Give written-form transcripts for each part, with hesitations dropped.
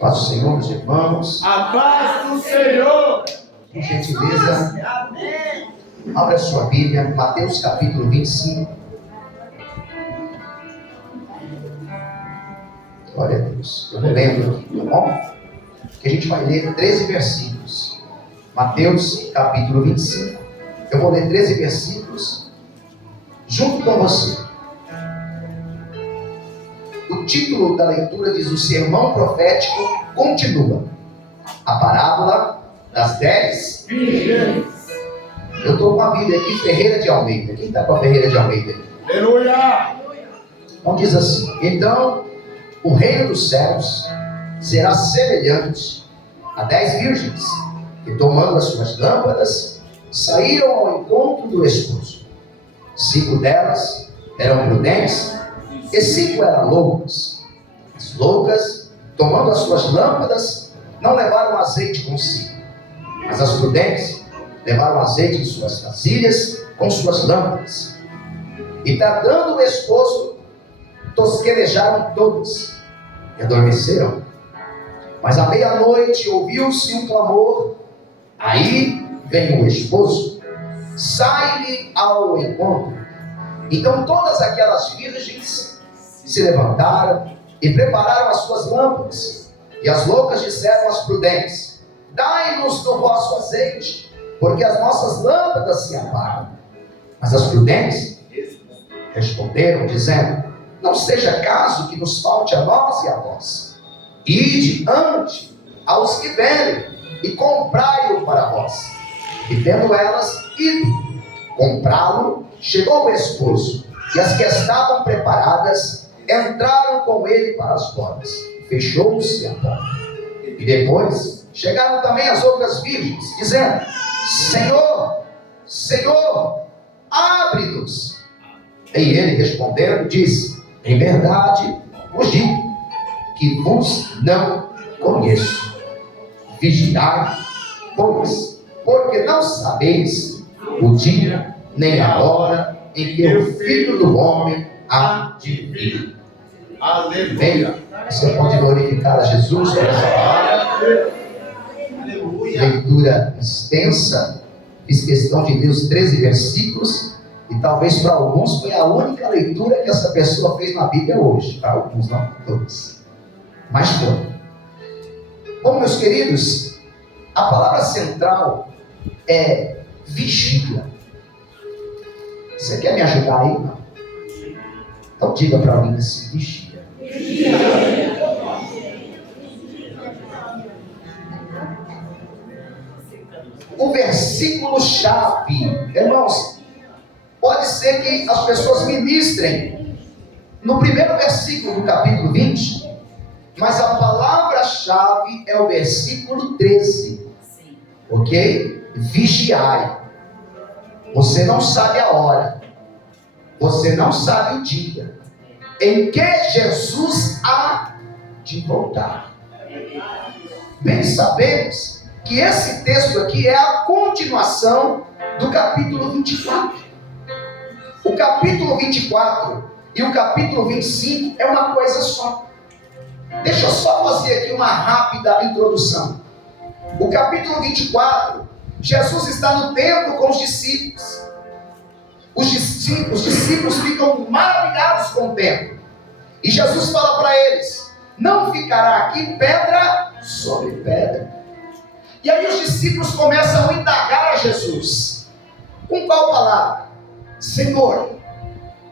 Paz do Senhor, meus irmãos. A paz do Senhor. Por gentileza, abra a sua Bíblia, Mateus capítulo 25. Glória a Deus. Eu não lembro aqui, tá bom? Que a gente vai ler 13 versículos. Mateus capítulo 25. Eu vou ler 13 versículos junto com você. O título da leitura diz: o sermão profético continua. A parábola das 10 virgens. Eu estou com a Bíblia aqui, Ferreira de Almeida. Quem está com a Ferreira de Almeida aqui? Aleluia! Então diz assim: então o reino dos céus será semelhante a 10 virgens que, tomando as suas lâmpadas, saíram ao encontro do esposo. 5 delas eram prudentes e 5 eram loucas. As loucas, tomando as suas lâmpadas, não levaram azeite consigo, mas as prudentes levaram azeite em suas vasilhas com suas lâmpadas. E tardando o esposo, tosquenejaram todas e adormeceram. Mas à meia-noite ouviu-se um clamor: aí vem o esposo, sai-lhe ao encontro. Então todas aquelas virgens se levantaram e prepararam as suas lâmpadas. E as loucas disseram às prudentes: dai-nos do vosso azeite, porque as nossas lâmpadas se apagam. Mas as prudentes responderam, dizendo: não seja caso que nos falte a nós e a vós. Ide ante aos que vendem e comprai-o para vós. E tendo elas ido comprá-lo, chegou o esposo, e as que estavam preparadas entraram com ele para as bodas. Fechou-se a porta. E depois chegaram também as outras virgens, dizendo: Senhor, Senhor, abre-nos. E ele respondendo disse: em verdade vos digo que vos não conheço. Vigiai, pois, porque não sabeis o dia nem a hora em que o Filho do Homem há de vir. Aleluia! Você pode glorificar a Jesus por essa palavra. Leitura extensa. Fiz questão de ler os 13 versículos. E talvez para alguns foi a única leitura que essa pessoa fez na Bíblia hoje. Para alguns, não para todos. Mas foi. Bom, meus queridos, a palavra central é vigia. Você quer me ajudar aí? Não? Então diga para mim assim: vigia. O versículo chave, irmãos, pode ser que as pessoas ministrem no primeiro versículo do capítulo 20, mas a palavra-chave é o versículo 13. Ok? Vigiai. Você não sabe a hora, você não sabe o dia em que Jesus há de voltar. Bem sabemos que esse texto aqui é a continuação do capítulo 24. O capítulo 24 e o capítulo 25 é uma coisa só. Deixa eu só fazer aqui uma rápida introdução. O capítulo 24, Jesus está no templo com os discípulos. Os discípulos ficam maravilhados com o templo. E Jesus fala para eles: não ficará aqui pedra sobre pedra. E aí os discípulos começam a indagar a Jesus. Com qual palavra? Senhor,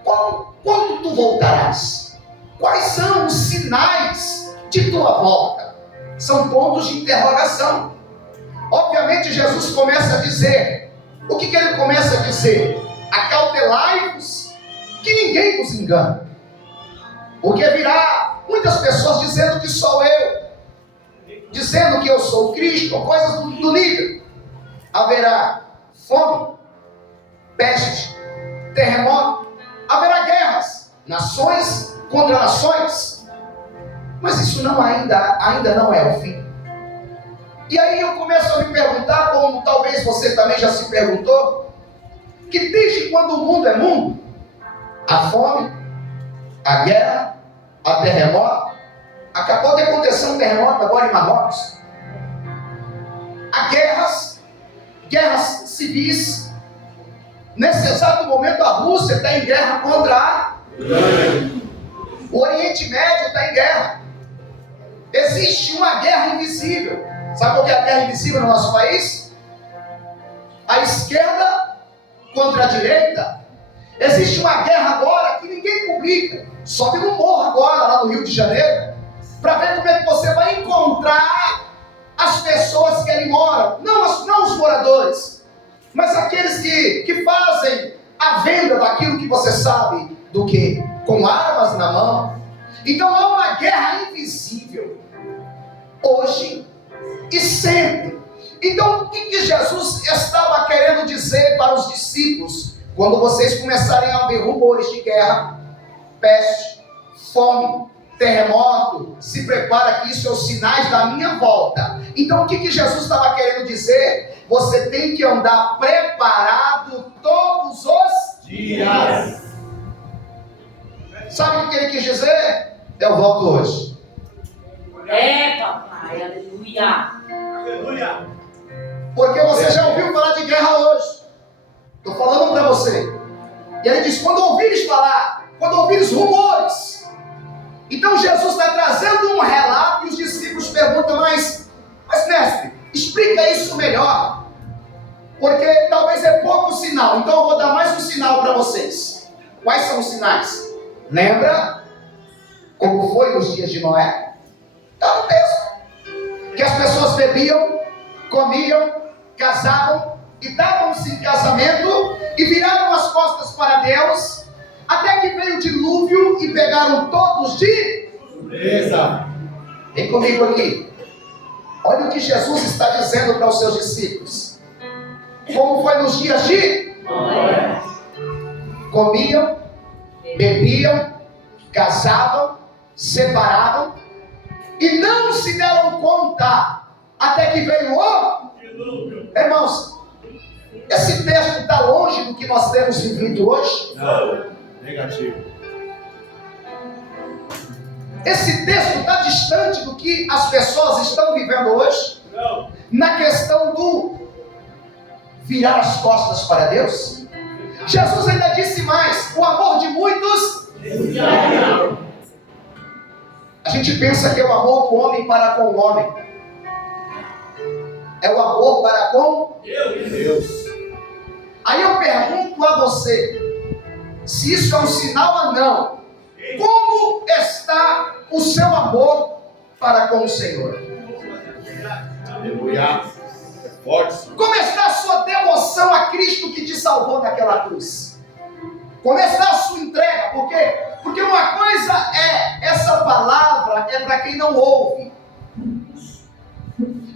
quando tu voltarás? Quais são os sinais de tua volta? São pontos de interrogação. Obviamente Jesus começa a dizer, o que ele começa a dizer? Acautelai-vos, que ninguém vos engane. Porque virá muitas pessoas dizendo que sou eu, dizendo que eu sou Cristo, coisas do nível. Haverá fome, peste, terremoto, haverá guerras, nações contra nações. Mas isso ainda não é o fim. E aí eu começo a me perguntar, como talvez você também já se perguntou, que desde quando o mundo é mundo, a fome, a guerra, a terremoto, Acabou de acontecer um terremoto agora em Marrocos. Há guerras civis. Nesse exato momento a Rússia está em guerra contra o Oriente Médio está em guerra. Existe uma guerra invisível. Sabe o que é a guerra invisível no nosso país? A esquerda contra a direita. Existe uma guerra agora que ninguém publica. Sobe no morro agora, lá no Rio de Janeiro, para ver como é que você vai encontrar as pessoas que ali moram. Não os moradores, mas aqueles que fazem a venda daquilo que você sabe do que? Com armas na mão. Então há uma guerra invisível, hoje e sempre. Então o que Jesus estava querendo dizer para os discípulos? Quando vocês começarem a ver rumores de guerra, peste, fome, terremoto, se prepara que isso é os sinais da minha volta. Então o que Jesus estava querendo dizer? Você tem que andar preparado todos os dias. Sabe o que ele quis dizer? Eu volto hoje. Papai, aleluia. Aleluia. Porque você já ouviu falar de guerra hoje. Estou falando para você. E ele diz, quando ouvires rumores. Então Jesus está trazendo um relato e os discípulos perguntam, mas mestre, explica isso melhor. Porque talvez é pouco sinal. Então eu vou dar mais um sinal para vocês. Quais são os sinais? Lembra como foi nos dias de Noé? Está no texto. Que as pessoas bebiam, comiam, casavam e davam-se em casamento e viraram as costas para Deus, até que veio o dilúvio e pegaram todos de surpresa. Vem comigo aqui. Olha o que Jesus está dizendo para os seus discípulos. Como foi nos dias de Noé? Comiam, bebiam, casavam, separavam e não se deram conta até que veio o dilúvio. Irmãos, esse texto está longe do que nós temos vivido hoje? Não, negativo. Esse texto está distante do que as pessoas estão vivendo hoje? Não. Na questão do virar as costas para Deus? Jesus ainda disse mais, o amor de muitos. A gente pensa que é o amor do homem para com o homem. É o amor para com Deus. Aí eu pergunto a você, se isso é um sinal ou não, como está o seu amor para com o Senhor? Aleluia. É forte. Como está a sua devoção a Cristo que te salvou naquela cruz? Como está a sua entrega? Por quê? Porque uma coisa essa palavra é para quem não ouve.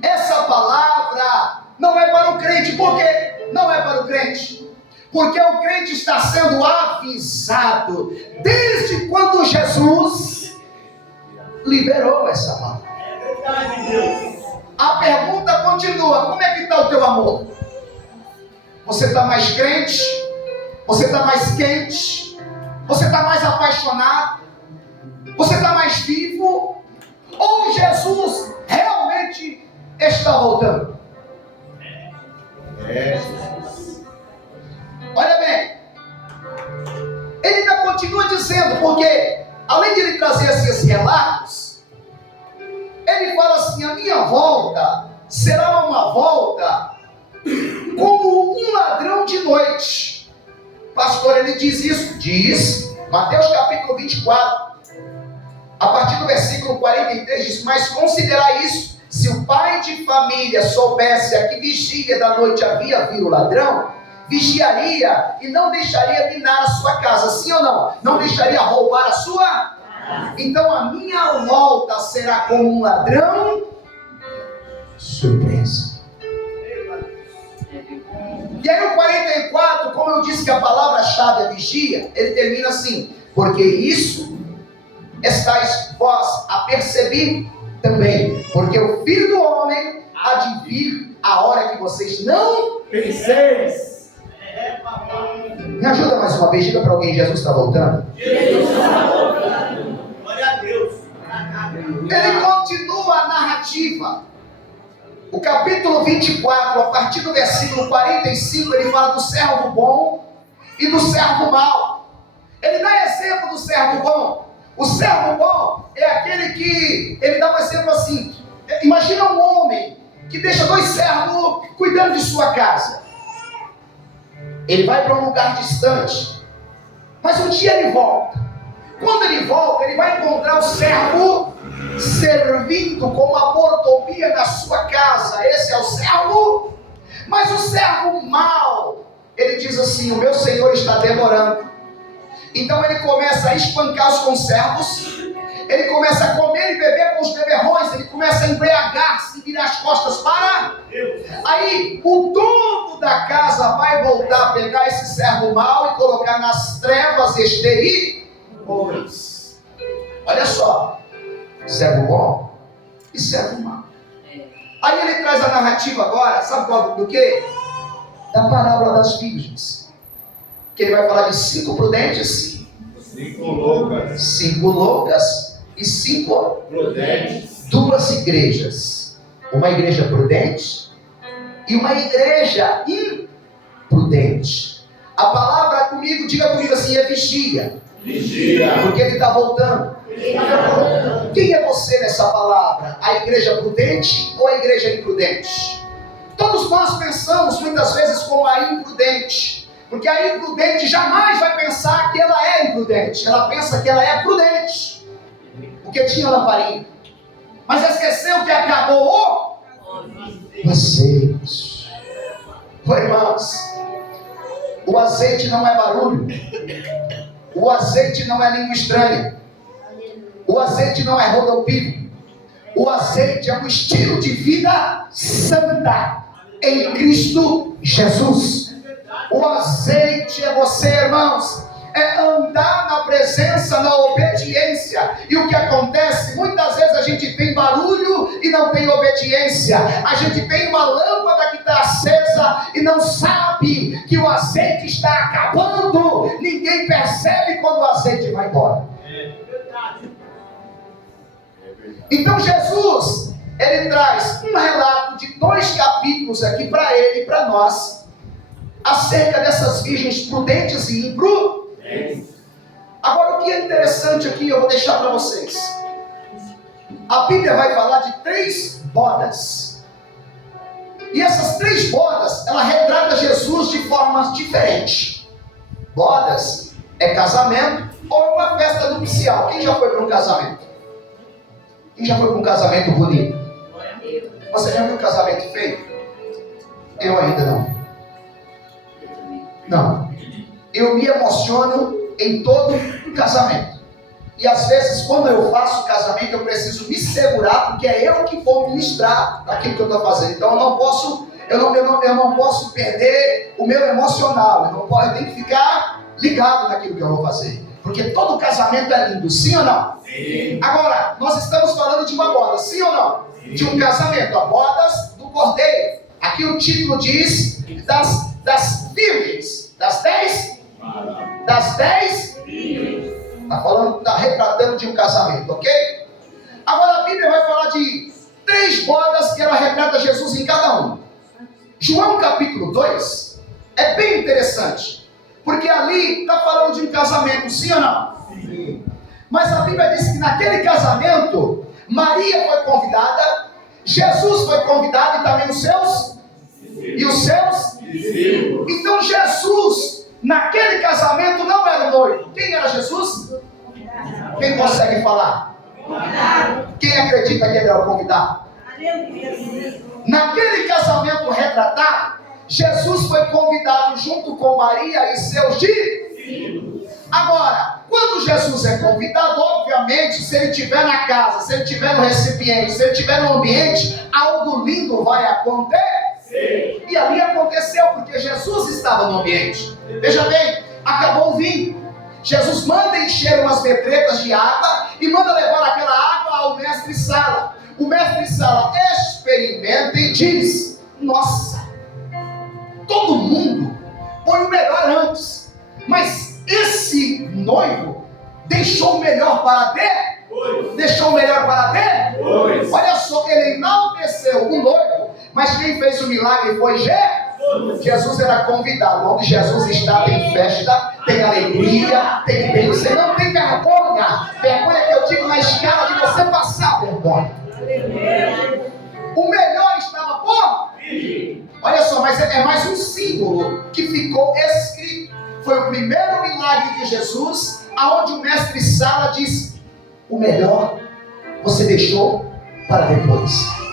Essa palavra não é para o crente. Por quê? Não é para o crente. Porque o crente está sendo avisado desde quando Jesus liberou essa palavra. É verdade, Deus. A pergunta continua, como é que está o teu amor? Você está mais crente? Você está mais quente? Você está mais apaixonado? Você está mais vivo? Ou Jesus realmente está voltando? Olha bem, ele ainda continua dizendo, porque além de ele trazer esses relatos, ele fala assim, a minha volta será uma volta como um ladrão de noite. Pastor, ele diz isso? Diz, Mateus capítulo 24, a partir do versículo 43, diz, mas considerai isso, se o pai de família soubesse a que vigília da noite havia vir o ladrão, vigiaria e não deixaria minar a sua casa, sim ou não? Não deixaria roubar a sua? Então a minha volta será como um ladrão surpresa. E aí no 44, como eu disse que a palavra-chave é vigia, ele termina assim, porque isso estáis vós a perceber também, porque o Filho do Homem há de vir a hora que vocês não penseis. Me ajuda mais uma vez, diga para alguém, Jesus está voltando. Jesus está voltando. Glória a Deus. Ele continua a narrativa. O capítulo 24, a partir do versículo 45, ele fala do servo bom e do servo mau. Ele dá exemplo do servo bom. O servo bom é aquele que, ele dá um exemplo assim, imagina um homem que deixa 2 servos cuidando de sua casa. Ele vai para um lugar distante, mas um dia ele volta. Quando ele volta, ele vai encontrar o servo servindo com uma mordomia na sua casa. Esse é o servo. Mas o servo mau, ele diz assim: o meu senhor está demorando. Então ele começa a espancar os conservos, ele começa a comer e beber com os beberrões, ele começa a embriagar-se e virar as costas para Deus. Aí o dono da casa vai voltar a pegar esse servo mau e colocar nas trevas exteriores. Olha só, servo bom e servo mau. Aí ele traz a narrativa agora, sabe qual do quê? Da parábola das virgens. Que ele vai falar de 5 prudentes, 5 loucas e 5 prudentes. 2 igrejas. Uma igreja prudente e uma igreja imprudente. A palavra comigo, diga comigo assim, é vigia. Vigia. Porque ele está voltando. Quem é você nessa palavra? A igreja prudente ou a igreja imprudente? Todos nós pensamos muitas vezes como a imprudente. Porque a imprudente jamais vai pensar que ela é imprudente. Ela pensa que ela é prudente. Porque tinha lamparina. Mas esqueceu que acabou o azeite. Irmãos, o azeite não é barulho. O azeite não é língua estranha. O azeite não é rodopio. O azeite é um estilo de vida santa em Cristo Jesus. O azeite é você, irmãos, é andar na presença, na obediência. E o que acontece? Muitas vezes a gente tem barulho e não tem obediência. A gente tem uma lâmpada que está acesa e não sabe que o azeite está acabando. Ninguém percebe quando o azeite vai embora. Então Jesus, ele traz um relato de 2 capítulos aqui para ele e para nós, acerca dessas virgens prudentes e imprudentes. Agora, o que é interessante aqui, eu vou deixar para vocês. A Bíblia vai falar de 3 bodas. E essas 3 bodas, ela retrata Jesus de formas diferentes. Bodas é casamento ou uma festa nupcial. Quem já foi para um casamento? Quem já foi para um casamento bonito? Você já viu um casamento feio? Eu ainda não. Não, eu me emociono em todo casamento. E às vezes quando eu faço casamento eu preciso me segurar, porque é eu que vou ministrar aquilo que eu estou fazendo. Então eu não posso perder o meu emocional. Eu tenho que ficar ligado naquilo que eu vou fazer. Porque todo casamento é lindo, sim ou não? Sim. Agora, nós estamos falando de uma boda, sim ou não? Sim. De um casamento, a bodas do cordeiro. Aqui o título diz das virgens, das 10 virgens. Está falando, está retratando de um casamento, ok? Agora a Bíblia vai falar de 3 bodas que ela retrata Jesus em cada um. João capítulo 2 é bem interessante, porque ali está falando de um casamento, sim ou não? Sim. Mas a Bíblia diz que naquele casamento Maria foi convidada, Jesus foi convidado e também os seus discípulos. Então Jesus, naquele casamento, não era o noivo. Quem era Jesus? Quem consegue falar? Quem acredita que ele era o convidado? Naquele casamento retratado, Jesus foi convidado junto com Maria e seus discípulos. Agora, quando Jesus é convidado, obviamente, se ele estiver na casa, se ele estiver no recipiente, se ele estiver no ambiente, algo lindo vai acontecer. Sim. E ali aconteceu, porque Jesus estava no ambiente. Veja bem, acabou o vinho. Jesus manda encher umas metretas de água e manda levar aquela água ao mestre-sala. O mestre-sala experimenta e diz: nossa, todo mundo põe o melhor antes, mas esse noivo deixou o melhor para Deixou o melhor para dentro? Olha só, ele enalteceu o noivo, mas quem fez o milagre foi Jesus era convidado. Onde Jesus está, tem festa, tem alegria, tem bênção. Não tem vergonha. Vergonha que eu digo na escala de você passar vergonha. O melhor estava por vir. Olha só, mas é mais um símbolo que ficou escrito. Foi o primeiro milagre de Jesus, aonde o mestre Sala diz: o melhor você deixou para depois.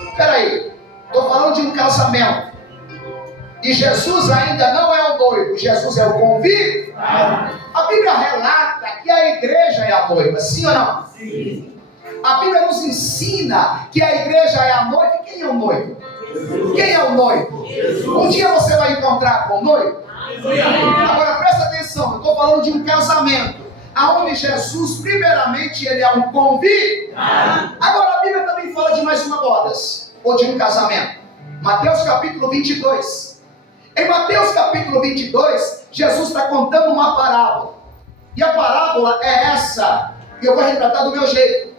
Espera aí, estou falando de um casamento. E Jesus ainda não é o noivo, Jesus é o convite. A Bíblia relata que a igreja é a noiva, sim ou não? Sim. A Bíblia nos ensina que a igreja é a noiva. E quem é o noivo? Jesus. Quem é o noivo? Jesus. Um dia você vai encontrar com o noivo. Jesus. Agora presta atenção, eu estou falando de um casamento, aonde Jesus, primeiramente, ele é um convite. Agora a Bíblia também fala de mais uma bodas, ou de um casamento. Mateus capítulo 22. Em Mateus capítulo 22, Jesus está contando uma parábola. E a parábola é essa, e eu vou retratar do meu jeito.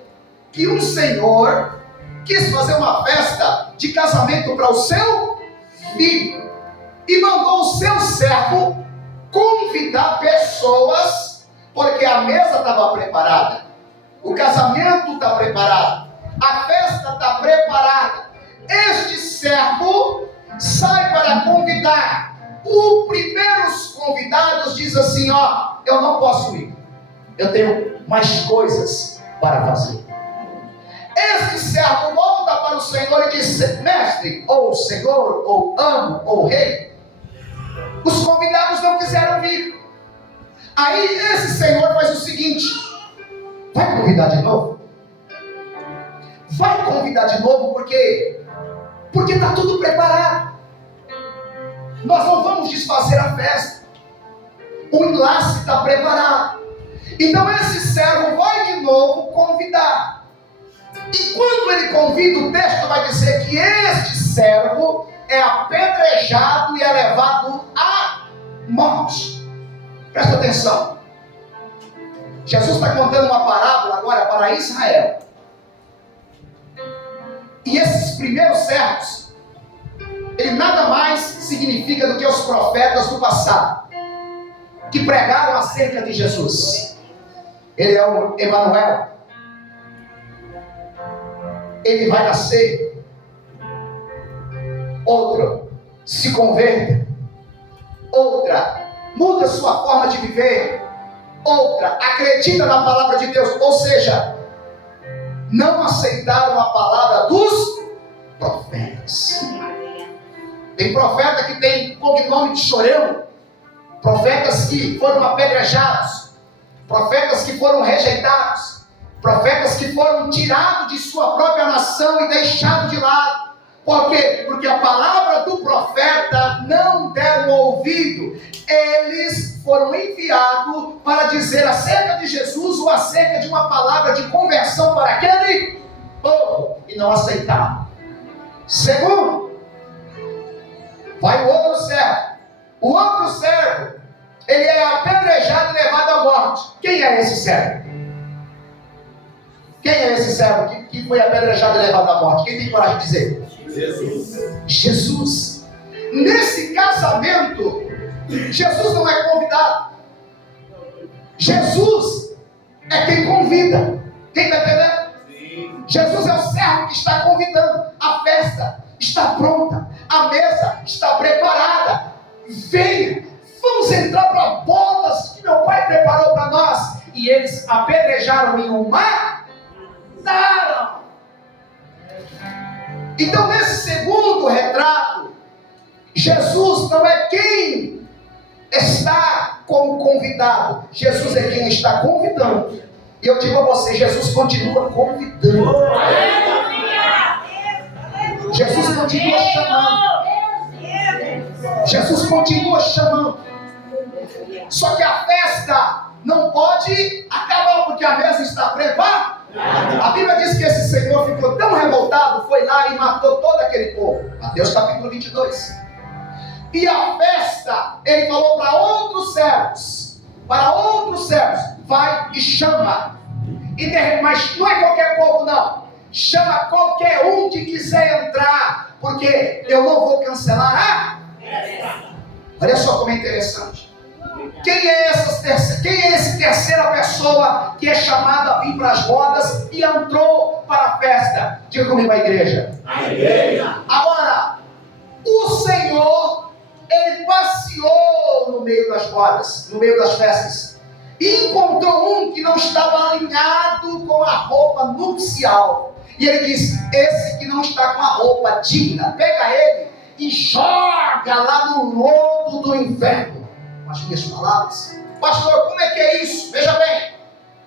Que um senhor quis fazer uma festa de casamento para o seu filho. E mandou o seu servo convidar pessoas, porque a mesa estava preparada. O casamento está preparado. A festa está preparada. Este servo sai para convidar. Os primeiros convidados diz assim: ó, eu não posso ir, eu tenho mais coisas para fazer. Este servo volta para o Senhor e diz: mestre, ou senhor, ou amo, ou rei, os convidados não quiseram vir. Aí esse senhor faz o seguinte: vai convidar de novo? Vai convidar de novo, porque está tudo preparado. Nós não vamos desfazer a festa. O enlace está preparado. Então esse servo vai de novo convidar. E quando ele convida, o texto vai dizer que este servo é apedrejado e é levado à morte. Presta atenção. Jesus está contando uma parábola agora para Israel. E esses primeiros servos, ele nada mais significa do que os profetas do passado, que pregaram acerca de Jesus. Ele é o Emanuel. Ele vai nascer. Outro se converte. Outra muda sua forma de viver. Outra acredita na palavra de Deus. Ou seja, não aceitaram a palavra dos profetas. Tem profeta que tem cognome de chorão, profetas que foram apedrejados, profetas que foram rejeitados, profetas que foram tirados de sua própria nação e deixados de lado. Por quê? Porque a palavra do profeta não deram ouvido. Eles foram enviados para dizer acerca de Jesus ou acerca de uma palavra de conversão para aquele povo, e não aceitaram. Segundo, vai o outro servo. O outro servo, ele é apedrejado e levado à morte. Quem é esse servo? Quem é esse servo que foi apedrejado e levado à morte? Quem tem coragem de dizer? Jesus. Jesus. Nesse casamento, Jesus não é convidado. Jesus é quem convida. Quem está entendendo? Sim. Jesus é o servo que está convidando. A festa está pronta. A mesa está preparada. Venha, vamos entrar para bodas que meu Pai preparou para nós. E eles apedrejaram e o mataram. Então, nesse segundo retrato, Jesus não é quem está como convidado. Jesus é quem está convidando. E eu digo a você, Jesus continua convidando. Jesus continua chamando. Jesus continua chamando. Só que a festa não pode acabar porque a mesa está preparada. A Bíblia diz que esse Senhor ficou tão revoltado, foi lá e matou todo aquele povo. Mateus capítulo 22. E a festa, ele falou para outros servos, vai e chama. Mas não é qualquer povo, não. Chama qualquer um que quiser entrar, porque eu não vou cancelar. Olha só como é interessante. Quem é essa terceira pessoa que é chamada a vir para as bodas e entrou para a festa? Diga comigo, a igreja. A igreja. Agora, o Senhor, ele passeou no meio das bodas, no meio das festas, e encontrou um que não estava alinhado com a roupa nupcial. E ele disse: esse que não está com a roupa digna, pega ele e joga lá no lodo do inferno. Com as minhas palavras. Pastor, como é que é isso? Veja bem,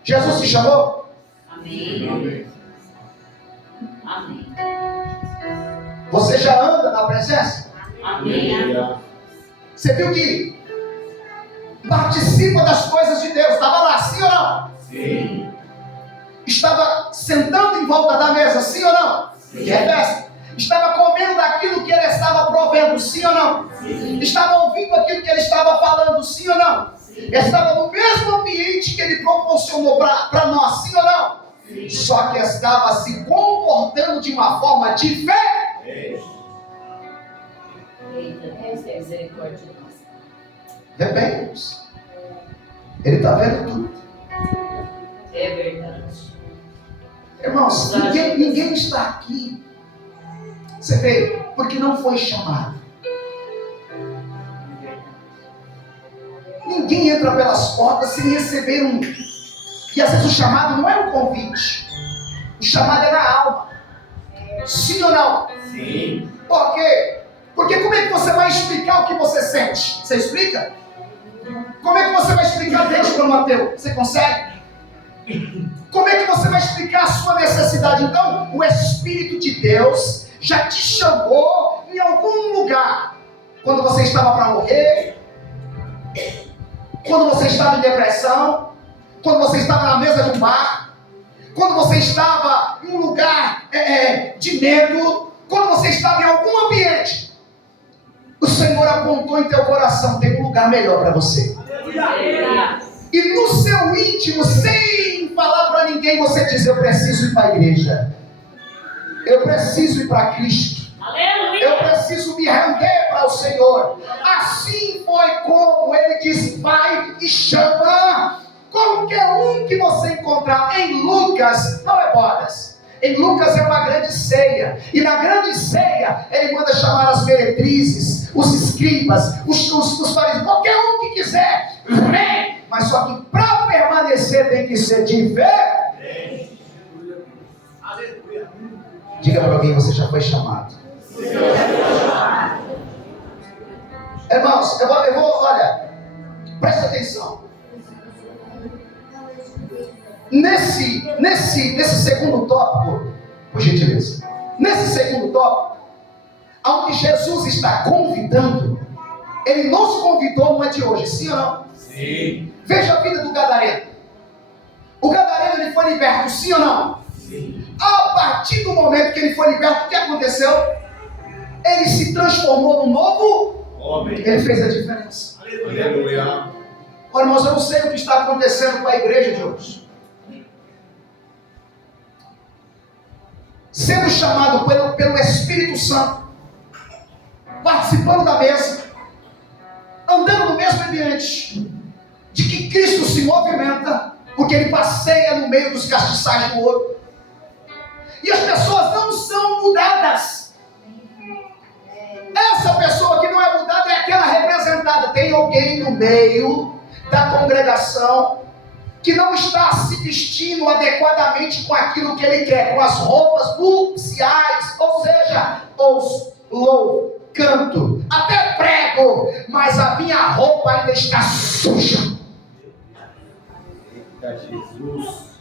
Jesus te chamou? Amém. Amém. Você já anda na presença? Amém. Você viu que participa das coisas de Deus? Estava lá, sim ou não? Sim. Estava sentando em volta da mesa, sim ou não? Que é festa. Estava comendo daquilo que ele estava provendo, sim ou não? Sim. Estava ouvindo aquilo que ele estava falando, sim ou não? Estava no mesmo ambiente que ele proporcionou para nós, sim ou não? Só que estava se comportando de uma forma de fé. Eita, Deus tem misericórdia de nós. Arrependemos. Ele está vendo tudo. É verdade. Irmãos, ninguém está aqui. Você vê, porque não foi chamado. Ninguém entra pelas portas sem receber um. E às vezes o chamado não é um convite. O chamado é na alma. Sim ou não? Sim. Por quê? Porque como é que você vai explicar o que você sente? Você explica? Como é que você vai explicar Deus para um ateu? Você consegue? Como é que você vai explicar a sua necessidade? Então, o Espírito de Deus já te chamou em algum lugar. Quando você estava para morrer, quando você estava em depressão, quando você estava na mesa de um bar, quando você estava em um lugar de medo, quando você estava em algum ambiente, o Senhor apontou em teu coração: tem um lugar melhor para você. E no seu íntimo, sem falar para ninguém, você diz: eu preciso ir para a igreja, eu preciso ir para Cristo, eu preciso me render para o Senhor. Assim foi como ele diz: vai e chama qualquer um que você encontrar. Em Lucas, não é bodas, em Lucas é uma grande ceia, e na grande ceia ele manda chamar as meretrizes, os escribas, os fariseus, qualquer um que quiser, vem. Mas só que para permanecer tem que ser de fé. Diga para mim: você já foi chamado. Irmãos, eu vou, olha, presta atenção. Nesse segundo tópico, por gentileza, nesse segundo tópico, onde Jesus está convidando, ele nos convidou, não é de hoje, sim ou não? Sim. Veja a vida do gadareno. O gadareno, ele foi liberto, sim ou não? Sim. A partir do momento que ele foi liberto, o que aconteceu? Ele se transformou num novo Homem. Ele fez a diferença. Aleluia. Olha, irmãos, eu não sei o que está acontecendo com a igreja de hoje. Sendo chamado pelo Espírito Santo, participando da mesa, andando no mesmo ambiente, de que Cristo se movimenta, porque ele passeia no meio dos castiçais do ouro. E as pessoas não são mudadas. Essa pessoa que não é mudada é aquela representada. Tem alguém no meio da congregação que não está se vestindo adequadamente com aquilo que ele quer, com as roupas nupciais, ou seja, louvo, canto, até prego, mas a minha roupa ainda está suja. Eita Jesus.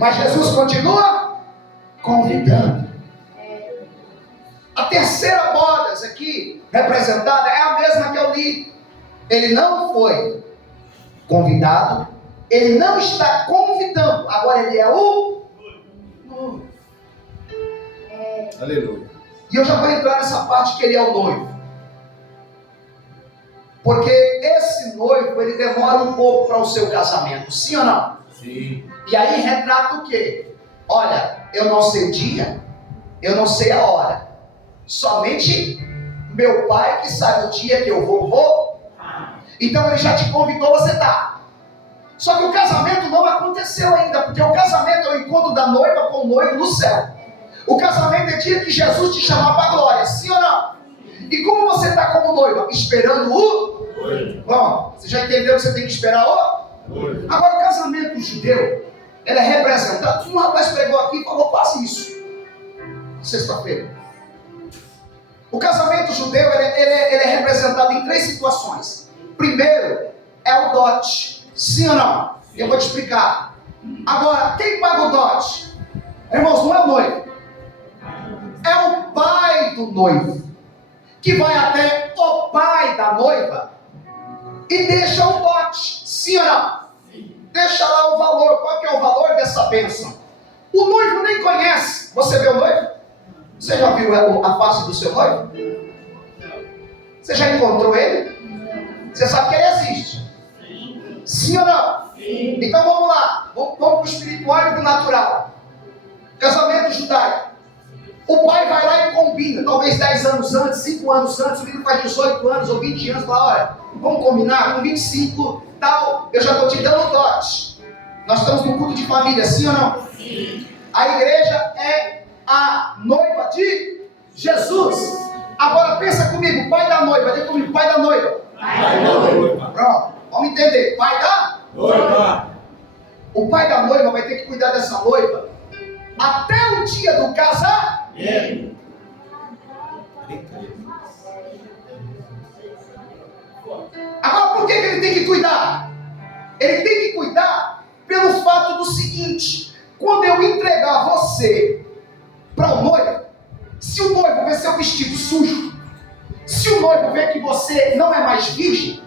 Mas Jesus continua convidando. A terceira bodas aqui representada é a mesma que eu li. Ele não foi convidado, ele não está convidando, agora ele é o noivo. Aleluia. E eu já vou entrar nessa parte que ele é o noivo. Porque esse noivo, ele demora um pouco para o seu casamento, sim ou não? Sim. E aí retrata o quê? Olha, eu não sei o dia, eu não sei a hora. Somente meu pai que sabe o dia que eu vou. Então ele já te convidou, você tá. Só que o casamento não aconteceu ainda, porque o casamento é o encontro da noiva com o noivo no céu. O casamento é dia que Jesus te chamar para a glória, sim ou não? E como você está como noiva? Esperando o... Bom, você já entendeu que você tem que esperar o... Agora o casamento judeu, ele é representado. Um rapaz pregou aqui e falou quase isso. Sexta-feira. O casamento judeu, ele é representado em 3 situações. Primeiro, é o dote. Sim ou não? Eu vou te explicar. Agora, quem paga o dote? Irmãos, não é o noivo. É o pai do noivo, que vai até o pai da noiva e deixa o dote. Sim ou não? Deixa lá o valor. Qual que é o valor dessa bênção? O noivo nem conhece. Você vê o noivo? Você já viu a face do seu noivo? Você já encontrou ele? Você sabe que ele existe? Sim ou não? Sim. Então vamos lá. Vamos para o espiritual e para o natural. Casamento judaico. O pai vai lá e combina. Talvez 10 anos antes, 5 anos antes. O menino faz 18 anos ou 20 anos. Fala, olha, vamos combinar com 25, tal. Eu já estou te dando o dote. Nós estamos no culto de família, sim ou não? Sim. A igreja é a noiva de Jesus. Agora pensa comigo, pai da noiva. Diga comigo, pai da noiva. Pai da noiva. Pronto, vamos entender. Pai da Noiva. O pai da noiva vai ter que cuidar dessa noiva até o dia do casamento. Agora por que ele tem que cuidar? Ele tem que cuidar pelo fato do seguinte: quando eu entregar você para o noivo, se o noivo ver seu vestido sujo, se o noivo ver que você não é mais virgem,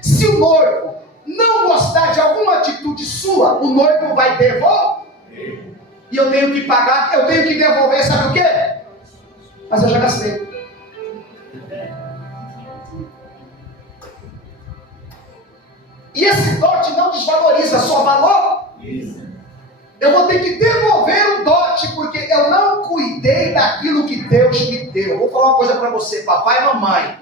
se o noivo não gostar de alguma atitude sua, o noivo vai devolver. E eu tenho que pagar, eu tenho que devolver, sabe o quê? Mas eu já gastei. E esse dote não desvaloriza, só valoriza. Eu vou ter que devolver o dote, porque eu não cuidei daquilo que Deus me deu. Vou falar uma coisa para você, papai e mamãe.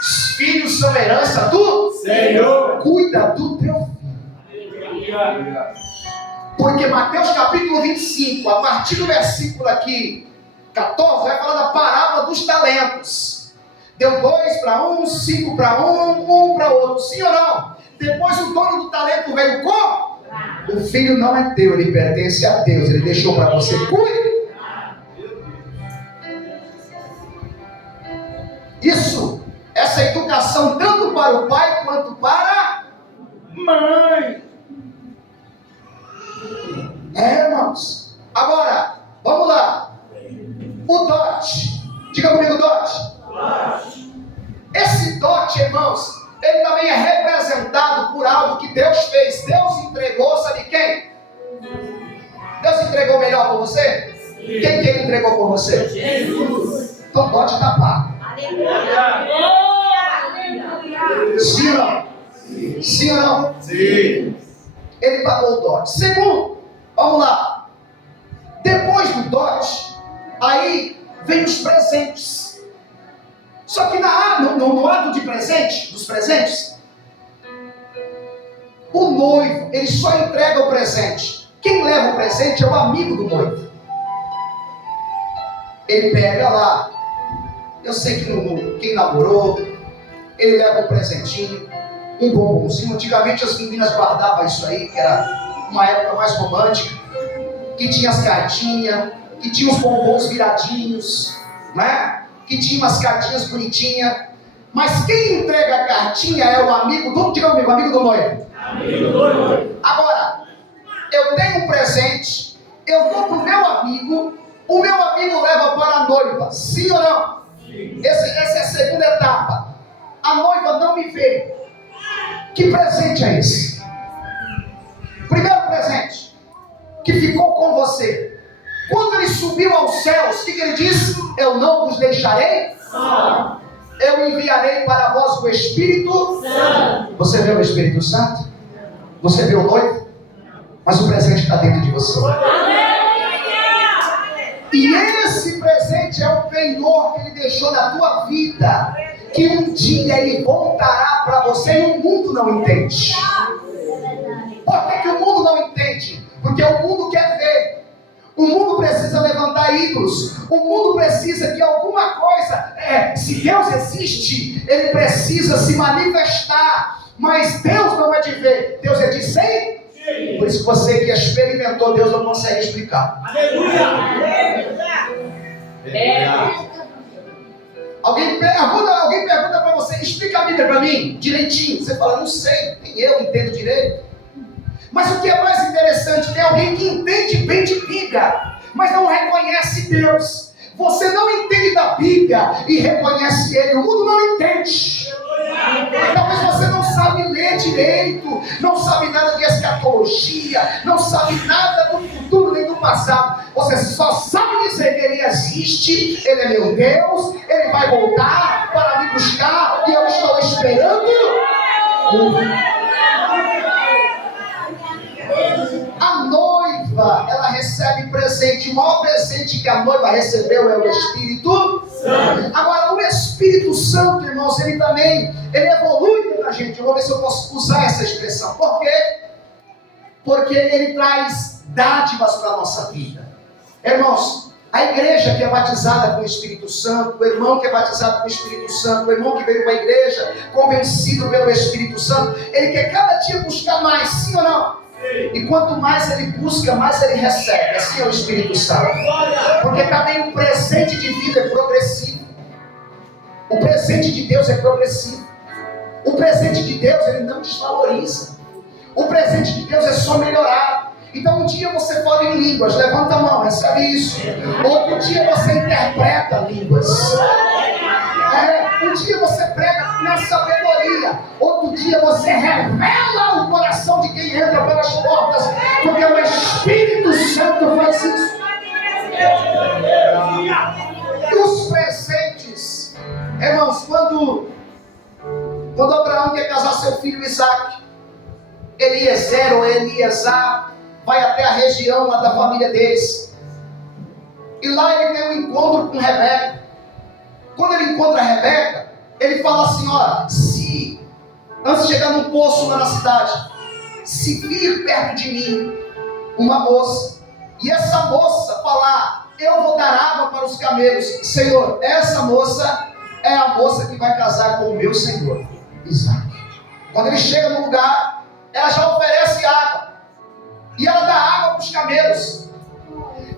Os filhos são herança do Senhor. Cuida do teu filho. Porque Mateus capítulo 25, a partir do versículo aqui 14, vai falar da parábola dos talentos. Deu 2 para um, 5 para um para outro. Sim ou não? Depois o dono do talento veio com? O filho não é teu, ele pertence a Deus. Ele deixou para você cuidar. Isso, essa educação tanto para o pai quanto para a mãe. Irmãos. Agora, vamos lá. O dote. Diga comigo, dote. Esse dote, irmãos, ele também é representado por algo que Deus fez. Deus entregou, sabe quem? Deus entregou melhor por você? Sim. Quem que ele entregou por você? Jesus. Então dote está pago. Sim ou não? Sim ou não? Sim. Ele pagou o dote. Segundo, vamos lá. Depois do dote, aí vem os presentes. Só que no ato de presente, dos presentes, o noivo, ele só entrega o presente. Quem leva o presente é o amigo do noivo. Ele pega lá. Eu sei que quem namorou, ele leva um presentinho, um bombonzinho. Antigamente as meninas guardavam isso aí, que era uma época mais romântica, que tinha as cartinhas, que tinha os bombons viradinhos, né? Que tinha umas cartinhas bonitinhas. Mas quem entrega a cartinha é o amigo do... Diga comigo, amigo do noivo. Amigo do noivo. Agora, eu tenho um presente, eu dou para o meu amigo, o meu amigo leva para a noiva. Sim ou não? Sim. Essa é a segunda etapa. A noiva não me vê. Que presente é esse? Primeiro presente, que ficou com você. Quando ele subiu aos céus, o que ele disse? Eu não vos deixarei só. eu enviarei para vós o Espírito Santo. Você vê o Espírito Santo? Você vê o noivo? Mas o presente está dentro de você. E esse presente é o penhor que ele deixou na tua vida, que um dia ele voltará para você e o mundo não entende. Por que o mundo não entende? Porque o mundo quer ver. O mundo precisa levantar ídolos. O mundo precisa que alguma coisa, se Deus existe, ele precisa se manifestar. Mas Deus não é de ver, Deus é de ser. Por isso você que experimentou Deus não consegue explicar. Aleluia! Alguém pergunta para você, explica a Bíblia para mim, direitinho. Você fala, não sei, nem eu entendo direito. Mas o que é mais interessante, tem alguém que entende bem de Bíblia, mas não reconhece Deus. Você não entende da Bíblia e reconhece Ele, o mundo não entende. Talvez você não sabe ler direito, não sabe nada de escatologia, não sabe nada do futuro nem do passado. Você só sabe dizer que Ele existe, Ele é meu Deus, Ele vai voltar para me buscar e eu estou esperando. A noiva, ela recebe presente. O maior presente que a noiva recebeu é o Espírito Santo. Agora, o Espírito Santo, irmãos, ele também, ele evolui na gente. Eu vou ver se eu posso usar essa expressão. Por quê? Porque ele traz dádivas para a nossa vida. Irmãos, a igreja que é batizada com o Espírito Santo, o irmão que é batizado com o Espírito Santo, o irmão que veio para a igreja convencido pelo Espírito Santo, ele quer cada dia buscar mais, sim ou não? E quanto mais ele busca, mais ele recebe. Assim é o Espírito Santo. Porque também o presente de vida é progressivo. O presente de Deus é progressivo. O presente de Deus, ele não desvaloriza. O presente de Deus é só melhorar. Então um dia você fala em línguas, levanta a mão, recebe isso. Outro dia você interpreta línguas. Um dia você prega na sabedoria, outro dia você revela o coração de quem entra pelas portas, porque o Espírito Santo faz isso. E os presentes, irmãos, quando Abraão quer casar seu filho Isaac, Eliezer ou Eliezer vai até a região lá da família deles, e lá ele tem um encontro com Rebeca. Quando ele encontra a Rebeca, ele fala assim, olha, antes de chegar num poço lá na cidade, se vir perto de mim uma moça, e essa moça falar, eu vou dar água para os camelos, Senhor, essa moça é a moça que vai casar com o meu Senhor, Isaac. Quando ele chega no lugar, ela já oferece água, e ela dá água para os camelos.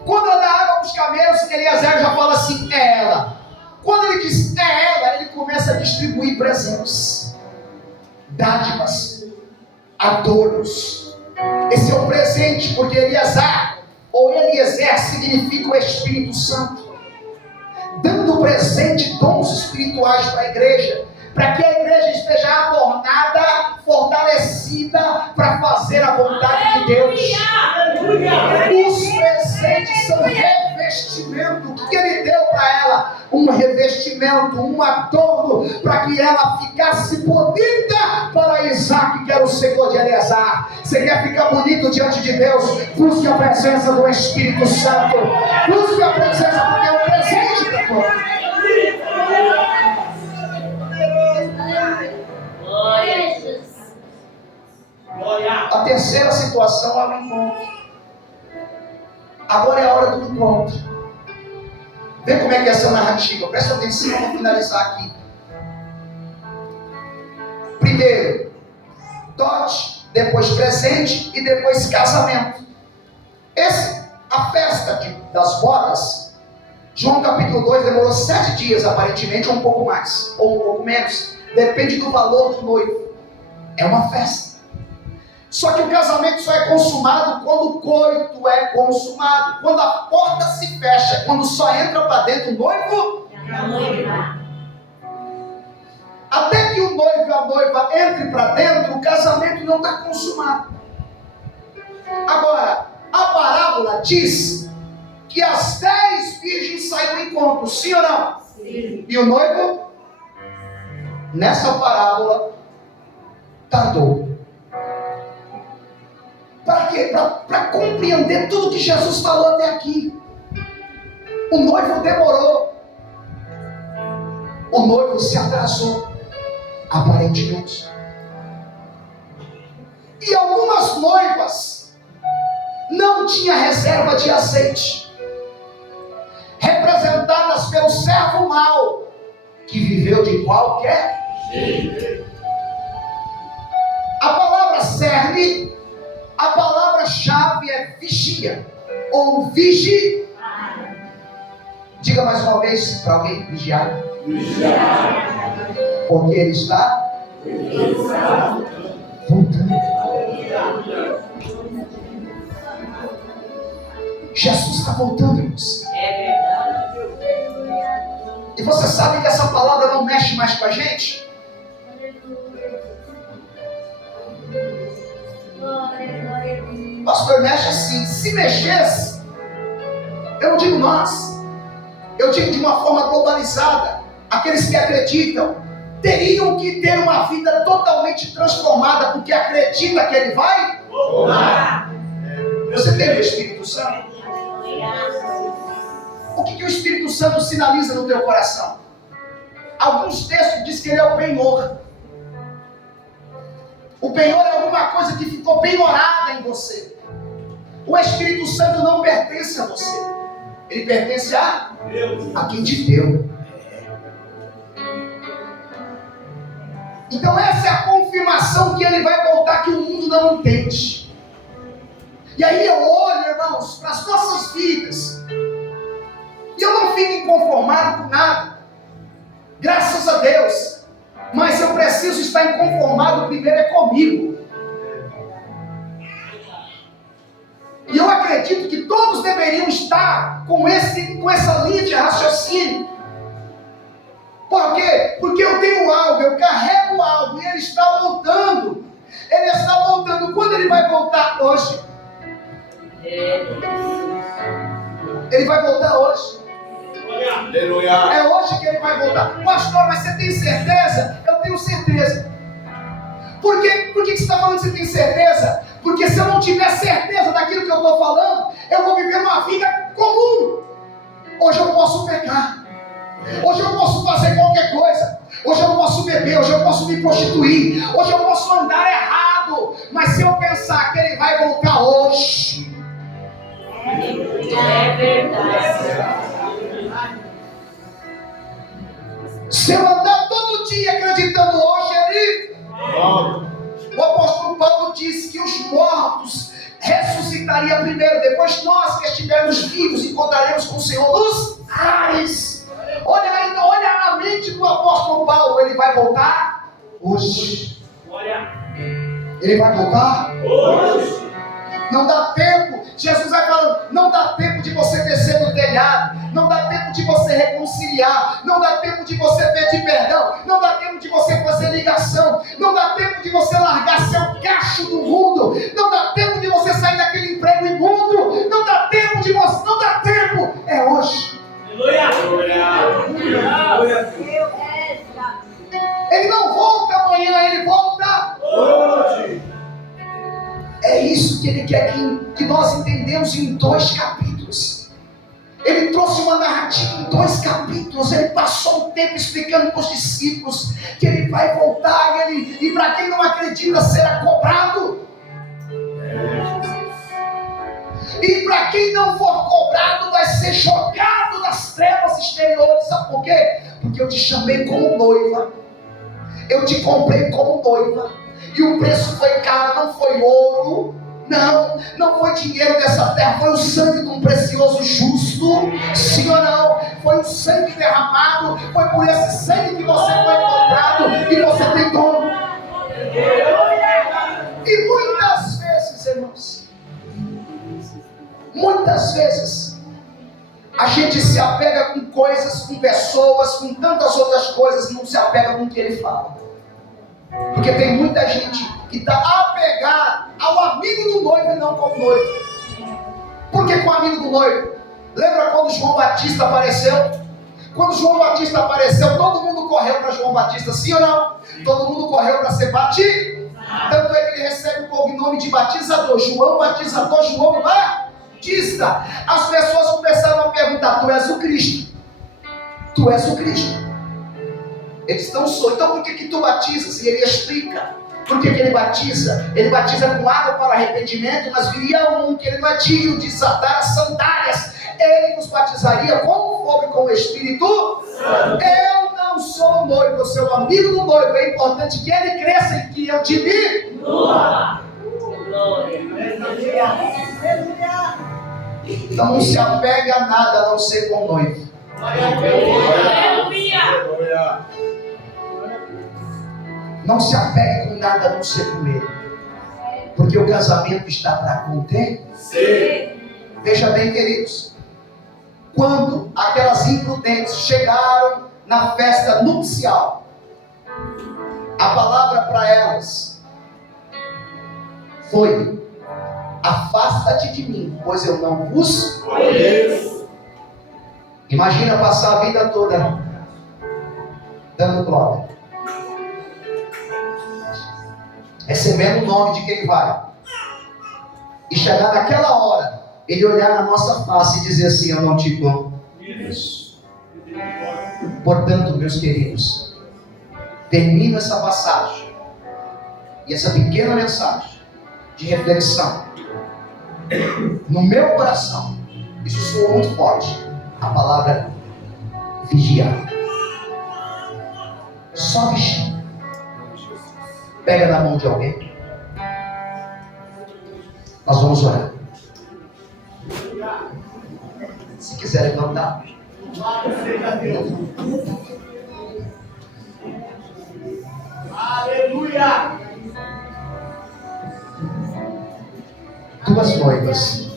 Quando ela dá água para os camelos, Eliezer já fala assim, é ela. Quando ele diz é ela, ele começa a distribuir presentes, dádivas, adornos. Esse é o presente, porque Eliezer significa o Espírito Santo, dando presente, dons espirituais para a igreja, para que a igreja esteja adornada, fortalecida para fazer a vontade de Deus. Os presentes são revestimento. O que ele deu para ela? Um revestimento, um adorno, para que ela ficasse bonita para Isaac, que era o Senhor de Eliezer. Você quer ficar bonito diante de Deus? Busque a presença do Espírito Santo. Busque a presença, porque é um presente da tua vida. A terceira situação é o encontro. Agora é a hora do encontro. Vê como é que é essa narrativa. Presta atenção, eu vou finalizar aqui. Primeiro, dote, depois presente e depois casamento. A festa das bodas, João capítulo 2 demorou 7 dias aparentemente, ou um pouco mais, ou um pouco menos. Depende do valor do noivo. É uma festa. Só que o casamento só é consumado quando o coito é consumado. Quando a porta se fecha, quando só entra para dentro o noivo. Até que o noivo e a noiva entrem para dentro, o casamento não está consumado. Agora, a parábola diz que as 10 virgens saem do encontro, sim ou não? Sim. E o noivo nessa parábola, tardou. Para quê? Para compreender tudo que Jesus falou até aqui. O noivo demorou. O noivo se atrasou, aparentemente. E algumas noivas não tinham reserva de azeite, representadas pelo servo mau, que viveu de qualquer jeito. A palavra cerne, a palavra-chave é vigia, ou vigi. Diga mais uma vez para alguém: vigiar. Porque ele está voltando. Jesus está voltando, irmãos. É verdade. E você sabe que essa palavra não mexe mais com a gente? Pastor, mexe sim. Se mexesse, eu não digo nós, eu digo de uma forma globalizada. Aqueles que acreditam teriam que ter uma vida totalmente transformada, porque acredita que ele vai voltar. Você tem o Espírito Santo? O que o Espírito Santo sinaliza no teu coração? Alguns textos dizem que ele é o penhor. O penhor é alguma coisa que ficou penhorada em você. O Espírito Santo não pertence a você. Ele pertence a quem te deu. Então essa é a confirmação que ele vai voltar, que o mundo não entende. E aí eu olho, irmãos, para as nossas vidas, e eu não fico inconformado com nada, graças a Deus. Mas eu preciso estar inconformado primeiro é comigo. E eu acredito que todos deveriam estar com essa linha de raciocínio. Por quê? Porque eu tenho algo, eu carrego algo, e ele está voltando. Ele está voltando. Quando ele vai voltar? Hoje. Ele vai voltar hoje. É hoje que ele vai voltar. Pastor, mas você tem certeza? Eu tenho certeza. Por que você está falando que você tem certeza? Porque se eu não tiver certeza daquilo que eu estou falando, eu vou viver uma vida comum. Hoje eu posso pecar. Hoje eu posso fazer qualquer coisa. Hoje eu posso beber. Hoje eu posso me prostituir. Hoje eu posso andar errado. Mas se eu pensar que ele vai voltar hoje, É verdade. se eu andar todo dia acreditando hoje, ele... O apóstolo Paulo disse que os mortos ressuscitariam primeiro, depois nós que estivermos vivos encontraremos com o Senhor nos ares. Olha a mente do apóstolo Paulo. Ele vai voltar hoje. Ele vai voltar hoje. Não dá tempo. Jesus vai falando, não dá tempo de você descer no telhado, não dá tempo de você reconciliar, não dá tempo de você pedir perdão, não dá tempo de você fazer ligação, não dá tempo de você largar seu cacho do mundo, não dá tempo de você sair daquele emprego imundo, não dá tempo de você, não dá tempo. É hoje. Ele não volta amanhã, ele volta hoje. É isso que ele quer que nós entendemos em 2 capítulos. Ele trouxe uma narrativa em 2 capítulos. Ele passou um tempo explicando para os discípulos que ele vai voltar. E para quem não acredita, será cobrado. E para quem não for cobrado, vai ser jogado nas trevas exteriores. Sabe por quê? Porque eu te chamei como noiva. Eu te comprei como noiva. E o preço foi caro, não foi ouro, não foi dinheiro dessa terra, foi o sangue de um precioso justo, sim ou não? Foi o sangue derramado, foi por esse sangue que você foi comprado e você tem dono. E muitas vezes, irmãos, muitas vezes, a gente se apega com coisas, com pessoas, com tantas outras coisas, e não se apega com o que ele fala. Porque tem muita gente que está apegada ao amigo do noivo e não como noivo. Por que com o amigo do noivo? Lembra quando João Batista apareceu? Quando João Batista apareceu, todo mundo correu para João Batista, sim ou não? Todo mundo correu para ser batizado. Tanto é que ele recebe o cognome de batizador. João batizador, João Batista. As pessoas começaram a perguntar: tu és o Cristo? Tu és o Cristo? Eles não sou. Então por que tu batizas? E ele explica. Por que ele batiza? Ele batiza com água para arrependimento, mas viria um que ele não é digno de desatar as sandálias. Ele nos batizaria com o fogo e com o Espírito Santo. Eu não sou o noivo, eu sou o amigo do noivo. É importante que ele cresça e que eu diminua. Então não se apegue a nada a não ser com o noivo. Não se apegue com nada a não ser com ele. Porque o casamento está para acontecer. Veja bem, queridos. Quando aquelas imprudentes chegaram na festa nupcial, a palavra para elas foi: afasta-te de mim, pois eu não vos conheço. Imagina passar a vida toda dando glória, recebendo o nome de quem vai, e chegar naquela hora, ele olhar na nossa face e dizer assim: eu não te conheço. Portanto, meus queridos, termino essa passagem e essa pequena mensagem de reflexão no meu coração. Isso soou muito forte, a palavra vigiar. Só vigiar. Pega na mão de alguém. Nós vamos orar. Se quiser levantar. Aleluia! Duas noivas.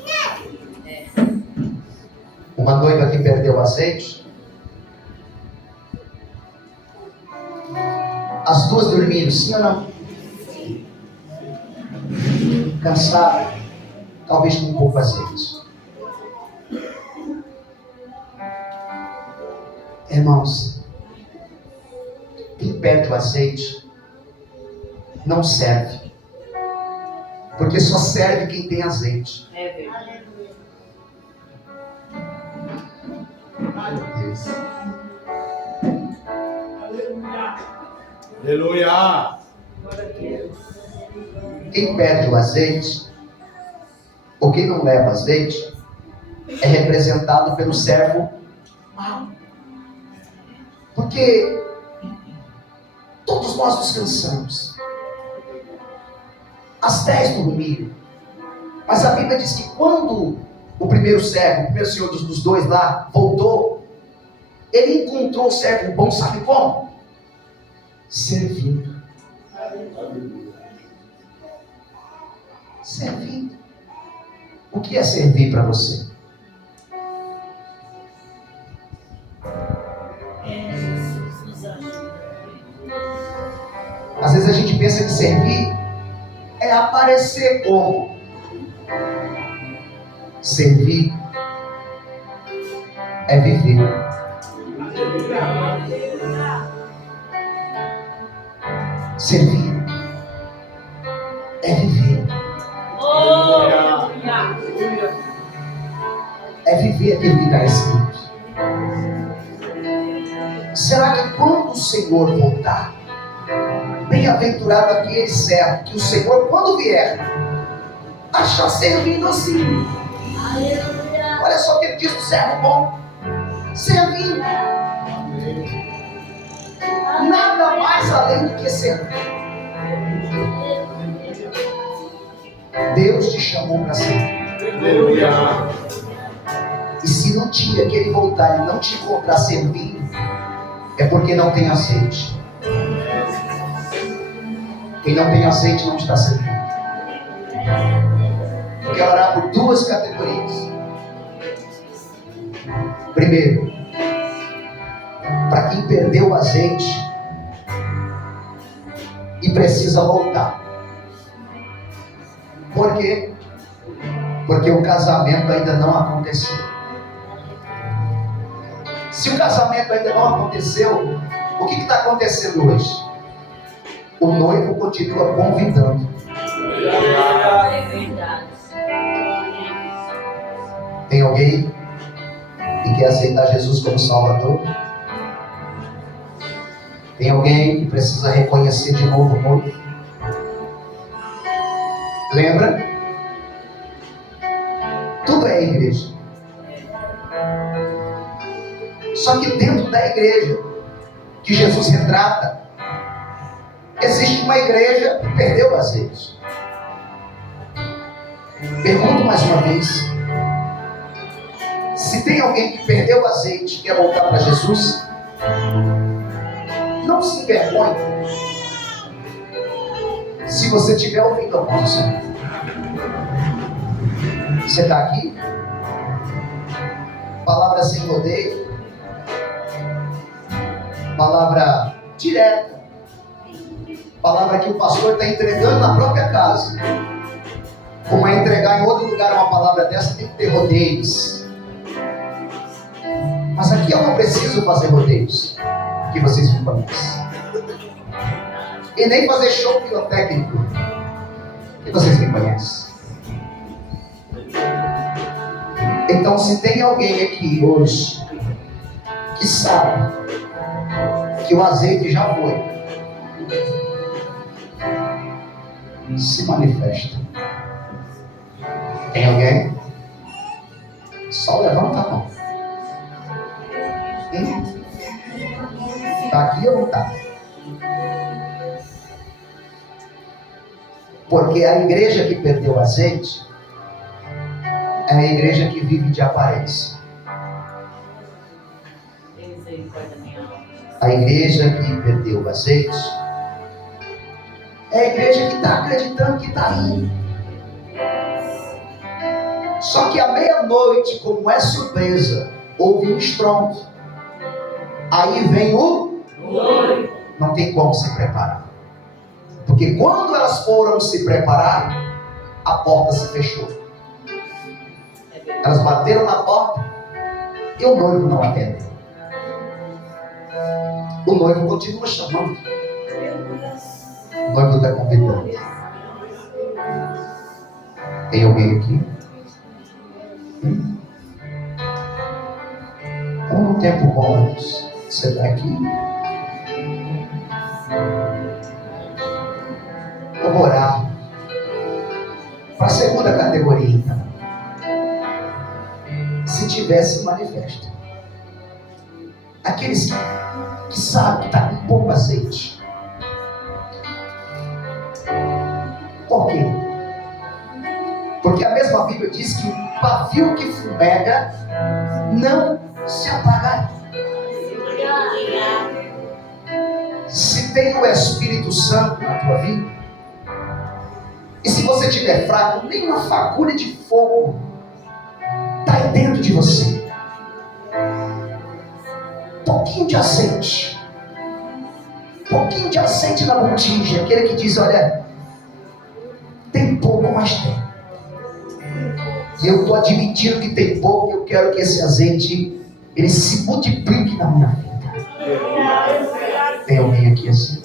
Uma noiva que perdeu o azeite. As duas dormindo, sim ou não? Cansadas, talvez com um pouco azeite. Irmãos, quem perde o azeite não serve, porque só serve quem tem azeite. É verdade. Aleluia! Quem perde o azeite, ou quem não leva azeite, é representado pelo servo mau. Porque todos nós nos cansamos. As 10 dormiram. Mas a Bíblia diz que quando o primeiro servo, o primeiro senhor dos dois lá, voltou, ele encontrou o servo bom, sabe como? Servindo. Servindo. O que é servir para você? Às vezes a gente pensa que servir é aparecer como. Servir é viver. Servir é viver. É viver aquilo que está escrito. Será que quando o Senhor voltar, bem-aventurado aquele servo que o Senhor, quando vier, achar servindo assim? Olha só o que ele diz do servo bom: servindo. Nada mais além do que servir. Deus te chamou para servir. E se no dia que ele voltar e não te encontrar servindo, é porque não tem azeite. Quem não tem azeite não está servindo. Eu quero orar por duas categorias. Primeiro, para quem perdeu o azeite e precisa voltar. Por quê? Porque o casamento ainda não aconteceu. Se o casamento ainda não aconteceu, o que está acontecendo hoje? O noivo continua convidando. Tem alguém que quer aceitar Jesus como Salvador? Tem alguém que precisa reconhecer de novo o noivo? Lembra? Tudo é igreja. Só que dentro da igreja que Jesus retrata, existe uma igreja que perdeu o azeite. Pergunto mais uma vez: se tem alguém que perdeu o azeite e quer voltar para Jesus, não se envergonhe se você estiver ouvindo a voz do Senhor. Você está aqui? Palavra sem rodeio, palavra direta, palavra que o pastor está entregando na própria casa. Como é entregar em outro lugar uma palavra dessa, tem que ter rodeios. Mas aqui eu não preciso fazer rodeios, que vocês me conhecem. E nem fazer show pirotécnico, que vocês me conhecem. Então, se tem alguém aqui hoje que sabe que o azeite já foi, se manifesta. Tem alguém? Só levanta a mão. Está aqui ou não está? Porque a igreja que perdeu o azeite é a igreja que vive de aparência. A igreja que perdeu o azeite é a igreja que está acreditando que está indo. Só que à meia-noite, como é surpresa, houve um estrondo. Aí vem o noivo. Não tem como se preparar. Porque quando elas foram se preparar, a porta se fechou. Elas bateram na porta e o noivo não atendeu. O noivo continua chamando. O noivo está convidando. Tem alguém aqui? Então, num tempo bom, você está aqui. Eu vou orar para a segunda categoria, então. Se tivesse manifesto. Aqueles que sabem que está com pouco azeite. Por quê? Porque a mesma Bíblia diz que o pavio que fumega não se apagará. Se tem o Espírito Santo na tua vida, e se você estiver fraco, nem uma fagulha de fogo está aí dentro de você. Pouquinho de azeite. Pouquinho de azeite na botija. Aquele que diz, olha, tem pouco, mas tem. E eu estou admitindo que tem pouco, eu quero que esse azeite, ele se multiplique na minha vida. Tem alguém aqui assim?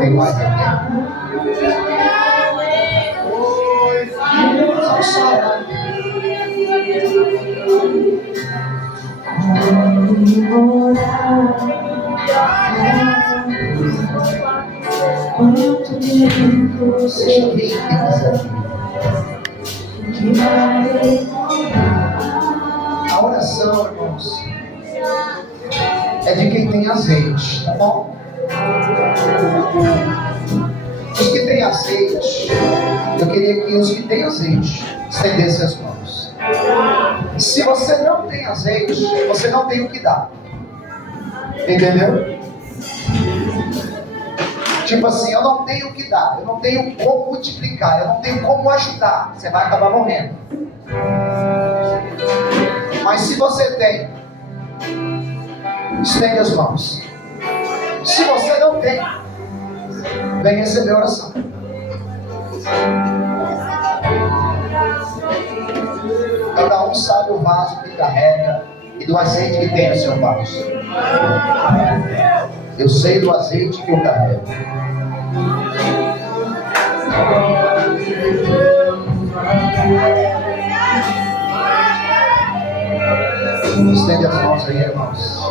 Tem mais alguém? Vamos orar. Quanto tempo você A oração, irmãos, é de quem tem azeite, tá bom? Os que têm azeite, eu queria que os que têm azeite estendessem as mãos. Se você não tem azeite, você não tem o que dar. Entendeu? Tipo assim, eu não tenho o que dar, eu não tenho como multiplicar, eu não tenho como ajudar. Você vai acabar morrendo. Mas se você tem, Estende as mãos. Se você não tem, vem receber a oração. Cada um sabe o vaso que carrega e do azeite que tem no seu vaso. Eu sei do azeite que eu carrego. Estende as mãos aí, irmãos.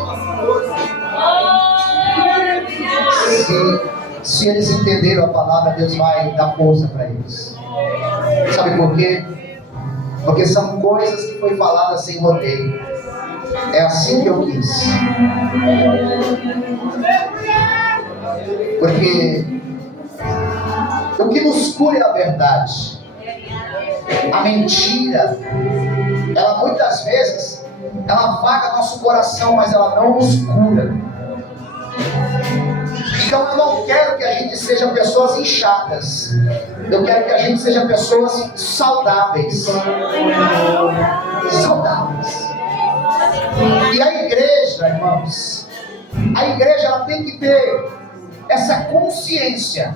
Se eles entenderam a palavra, Deus vai dar força para eles. Sabe por quê? Porque são coisas que foi faladas sem rodeio. É assim que eu quis. Porque o que nos cura é a verdade. A mentira, ela muitas vezes, ela apaga nosso coração, mas ela não nos cura. Então eu não quero que a gente seja pessoas inchadas. Eu quero que a gente seja pessoas saudáveis. Saudáveis. E a igreja, irmãos, a igreja ela tem que ter essa consciência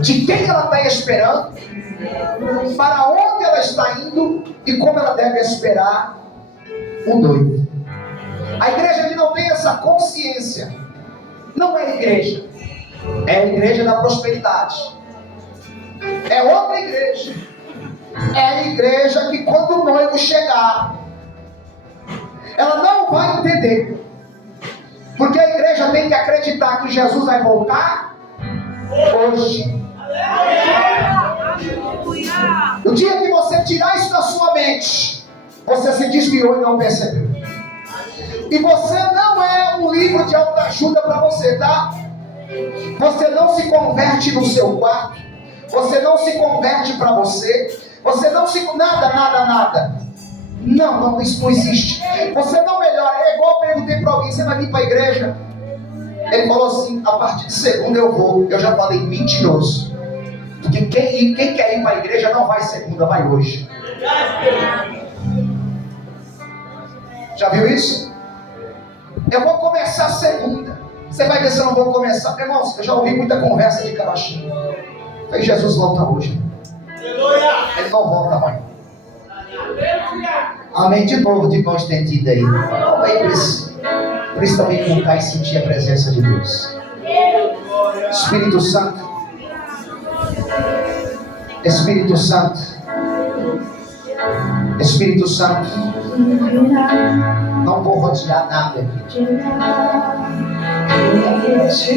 de quem ela está esperando, para onde ela está indo e como ela deve esperar o noivo. A igreja que não tem essa consciência não é igreja. É a igreja da prosperidade. É outra igreja. É a igreja que quando o noivo chegar, ela não vai entender. Porque a igreja tem que acreditar que Jesus vai voltar hoje. No dia que você tirar isso da sua mente, você se desviou e não percebeu. E você não é um livro de autoajuda para você, tá? Você não se converte no seu quarto. Você não se converte para você. Você não se... Nada. Não, isso não existe. Você não melhora. É igual eu perguntei para alguém: você vai vir para a igreja? Ele falou assim: a partir de segunda eu vou. Eu já falei: mentiroso. Porque quem quer ir para a igreja não vai segunda, vai hoje. Já viu isso? Eu vou começar segunda. Você vai ver se eu não vou começar. Irmãos, eu já ouvi muita conversa de carochinho. Aí Jesus volta hoje. Ele não volta amanhã. Amém. De novo estendido aí. Vamos aí por isso também cantar e sentir a presença de Deus. Espírito Santo. Espírito Santo. Espírito Santo. Não vou rodear nada aqui.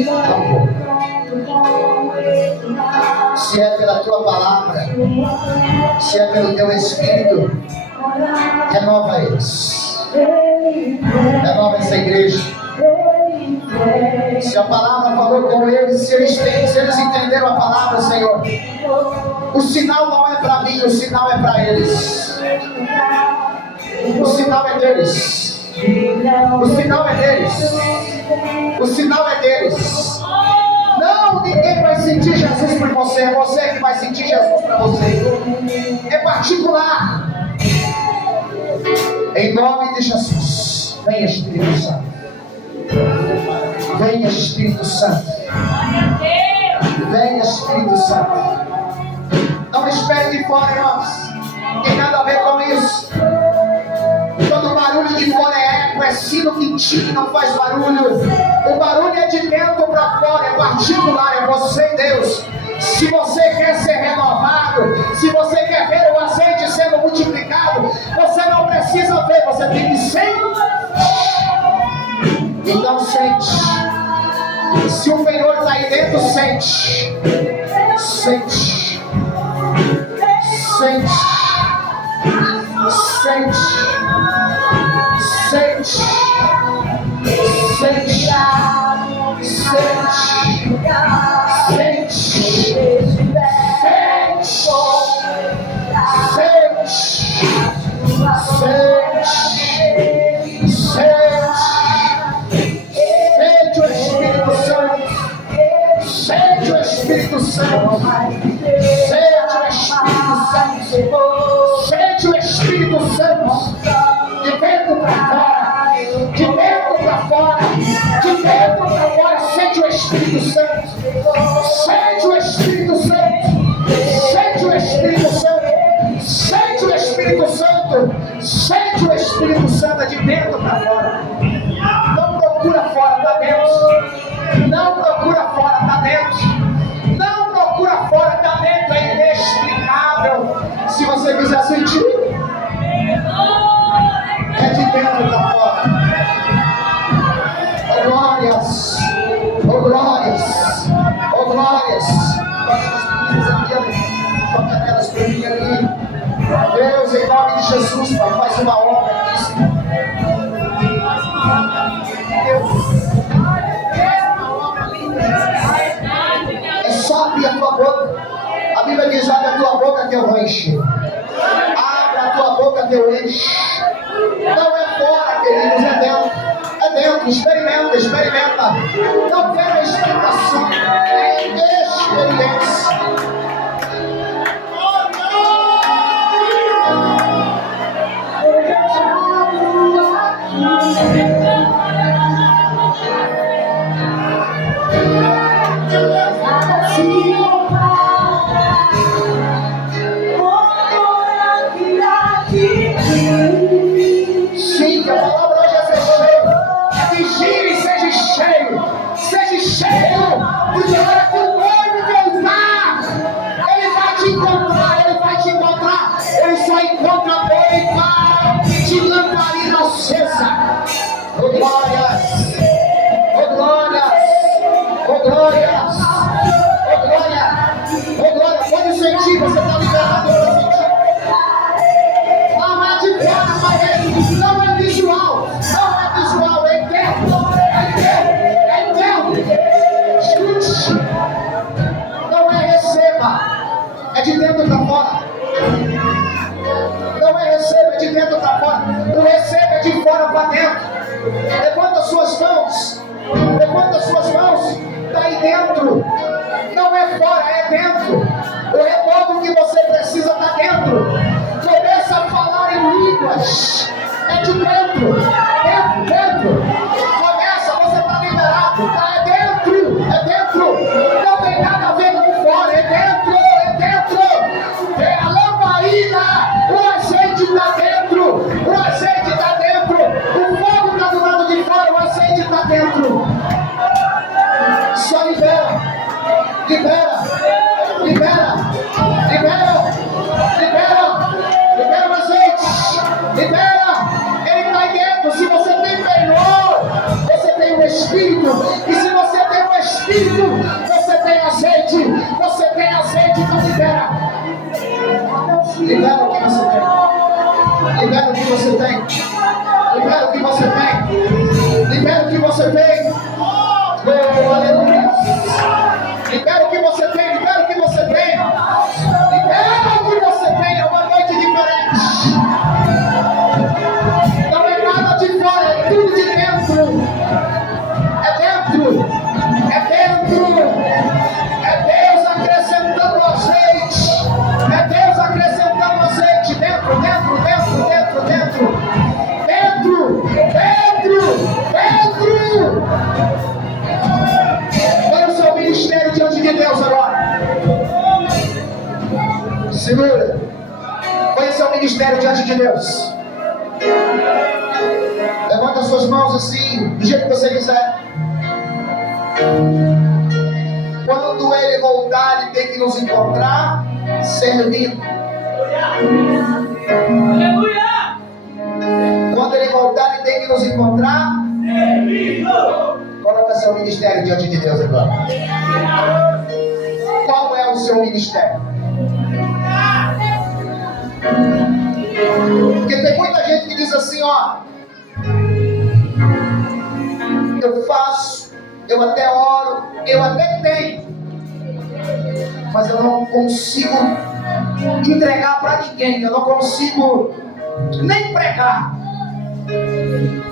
Não vou. Se é pela tua palavra, se é pelo teu Espírito, renova eles. Renova essa igreja. Se a palavra falou com eles, se eles entenderam a palavra, Senhor, o sinal não é para mim, o sinal é para eles. O sinal é deles. O sinal é deles. O sinal é deles. Não, ninguém vai sentir Jesus por você. É você que vai sentir Jesus para você. É particular. Em nome de Jesus. Venha, Espírito Santo. Venha, Espírito Santo. Venha, Espírito Santo. Não espere de fora, irmãos. Não tem nada a ver com isso. Todo barulho de fora é eco, é sino que não faz barulho. O barulho é de dentro para fora, é particular, é você e Deus. Se você quer ser renovado, se você quer ver o azeite sendo multiplicado, você não precisa ver, você tem que sentir. Então sente. Se o Senhor está aí dentro, sente. Sente. Sente. Sente. Sente. Sente. Sente. Sente o Espírito Santo. Sente o Espírito Santo. Sente o Espírito Santo. Sente o Espírito Santo. De dentro para fora. De dentro para fora. Espírito Santo. Sente o Espírito Santo. Sente o Espírito Santo. Sente o Espírito Santo. Sente o Espírito Santo de dentro para fora. Não procura fora, está dentro. Não procura fora, está dentro. Não procura fora, está dentro. É inexplicável. Se você quiser sentir, é de dentro para fora. Oh glórias, oh glórias, oh glórias. Toca nelas para mim ali. Deus, em nome de Jesus, Pai, faz uma obra aqui, Senhor. É só abrir a tua boca. A Bíblia diz: abre a tua boca que eu vou encher. Abra a tua boca que eu encho. Não é fora, queridos, é dentro. É dentro, experimenta, experimenta. Não quero explicação, é experiência. Sim, que a palavra hoje é ser cheio. Vigile, seja cheio. Seja cheio. Porque a hora que o noivo voltar, ele vai te encontrar. Ele vai te encontrar. Ele só encontra bom de lamparina acesa. Oh glórias. Oh glórias. Oh glórias. Oh glória. Oh glória. Pode sentir, você está liberado para sentir. Não é de fora, mas não é visual. Não é visual, é interno. É interno. É interno. Escute. Não é receba. É de dentro para fora. Não é receba, é de dentro para fora. O receba é de fora para dentro. Levanta suas mãos. Levanta suas mãos. Está aí dentro. Não é fora, é dentro. O renovo que você precisa está dentro. Começa a falar em línguas. É de dentro. Dentro, dentro. Começa, você está liberado. Tá? É dentro. É dentro. Não tem nada a ver com fora. É dentro. É dentro. É a lamparina. O azeite está dentro. O azeite está dentro. O fogo está do lado de fora. O azeite está dentro. Só libera. Libera. Libera. Libera. Libera. Libera o azeite. Libera. Ele está aí dentro. Se você tem Senhor, você tem o Espírito. E se você tem o Espírito, você tem azeite. Você tem azeite, então libera. Libera o que você tem. Libera o que você tem. Libera o que você tem. Libera o que você tem. Oh, aleluia. Libera o que você tem. Libera o que você tem. Libera o que você tem. É uma noite diferente. Não é nada de fora, é tudo de dentro. É dentro. É dentro. É Deus acrescentando azeite. É Deus acrescentando azeite. Dentro, dentro, dentro, dentro, dentro. Dentro, dentro, dentro. Põe o seu ministério diante de Deus agora. Segura. Põe o seu ministério diante de Deus. Levanta suas mãos assim, do jeito que você quiser. Quando Ele voltar, Ele tem que nos encontrar servindo. Quando Ele voltar, Ele tem que nos encontrar servindo. Coloca seu ministério diante de Deus agora. Qual é o seu ministério? Porque tem muita gente que diz assim, ó, eu faço, eu até oro, eu até tenho, mas eu não consigo entregar para ninguém, eu não consigo nem pregar.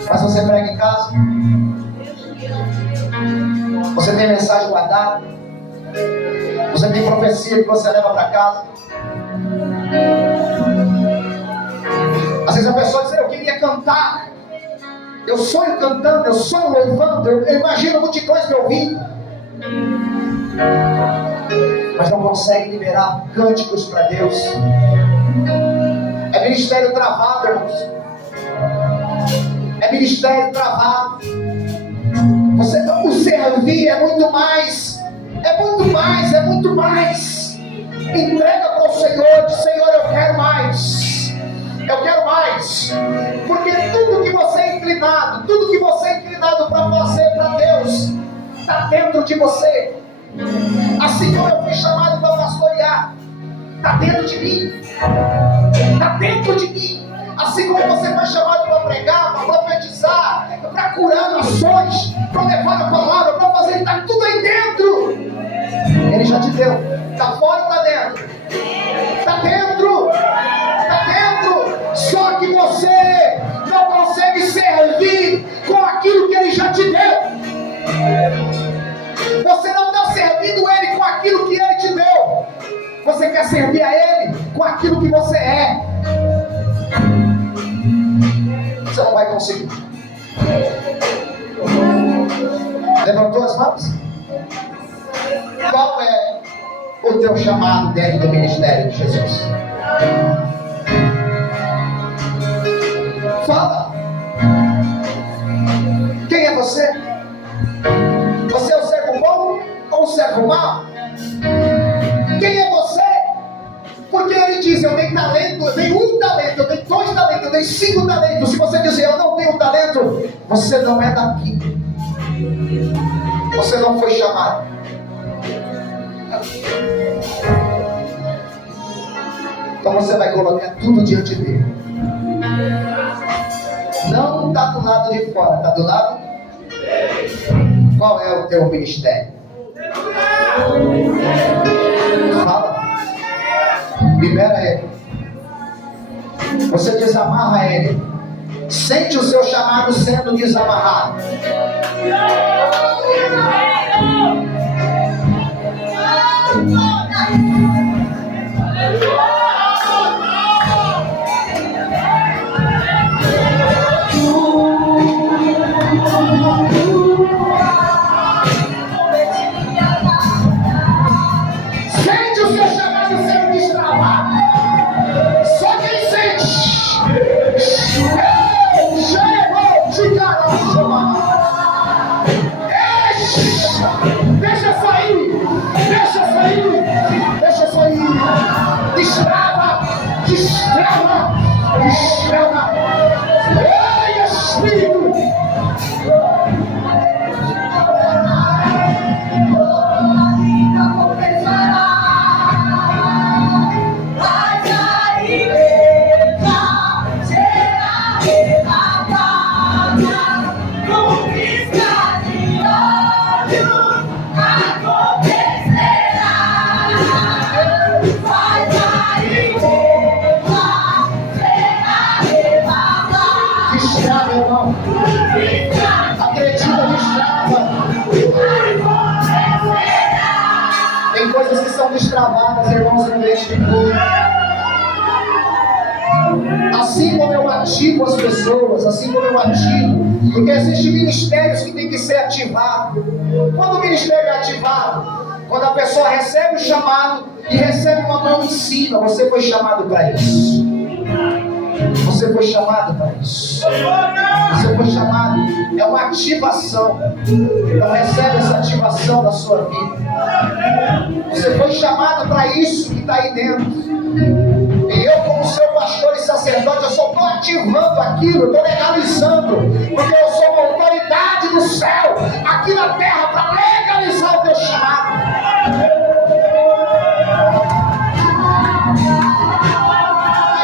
Mas você prega em casa? Você tem mensagem guardada? Você tem profecia que você leva para casa? Às vezes a pessoa diz, eu queria cantar, eu sonho cantando, eu sonho louvando, eu imagino multidões me ouvindo, mas não consegue liberar cânticos para Deus. É ministério travado, irmãos. É ministério travado. O servir é muito mais. É muito mais, é muito mais. Entrega para o Senhor, diz: Senhor, eu quero mais. Eu quero mais. Porque tudo que você é inclinado, tudo que você é inclinado para fazer para Deus, está dentro de você. Assim como eu fui chamado para pastorear, está dentro de mim. Está dentro de mim. Assim como você foi chamado para pregar, para profetizar, para curar nações, para levar a palavra, para fazer, está tudo aí dentro. Ele já te deu. Está fora ou está dentro? Está dentro. Está dentro. Só que você não consegue servir com aquilo que Ele já te deu. Você não está servindo Ele com aquilo que Ele te deu. Você quer servir a Ele com aquilo que você é. Você não vai conseguir. Levantou as mãos? Qual é o teu chamado dentro do ministério de Jesus? Fala. Quem é você? Você é o servo bom ou o servo mau? Quem é você? Porque Ele diz: eu tenho talento, eu tenho 1 talento, eu tenho 2 talentos, eu tenho 5 talentos. Se você dizer: eu não tenho talento, você não é daqui. Você não foi chamado. Então você vai colocar tudo diante dele. Não está do lado de fora, está do lado. Qual é o teu ministério? Fala. Libera ele. Você desamarra ele. Sente o seu chamado sendo desamarrado. Sente o seu chamado sendo destravado. Só quem sente. Deixa sair. Deixa sair. Deixa sair. Destrava. Destrava. Destrava. Ei, Espírito. Destrava, irmão. Acredita, destrava. Tem coisas que são destravadas, irmãos, no meio de tudo. Assim como eu ativo as pessoas, assim como eu ativo, porque existem ministérios que tem que ser ativados. Quando o ministério é ativado, quando a pessoa recebe o chamado e recebe uma mão em cima, você foi chamado para isso. Você foi chamado para isso. Você foi chamado. É uma ativação. Então recebe essa ativação na sua vida. Você foi chamado para isso que está aí dentro. E eu, como seu pastor e sacerdote, eu só estou ativando aquilo, estou legalizando, porque eu sou uma autoridade do céu aqui na terra para legalizar o teu chamado.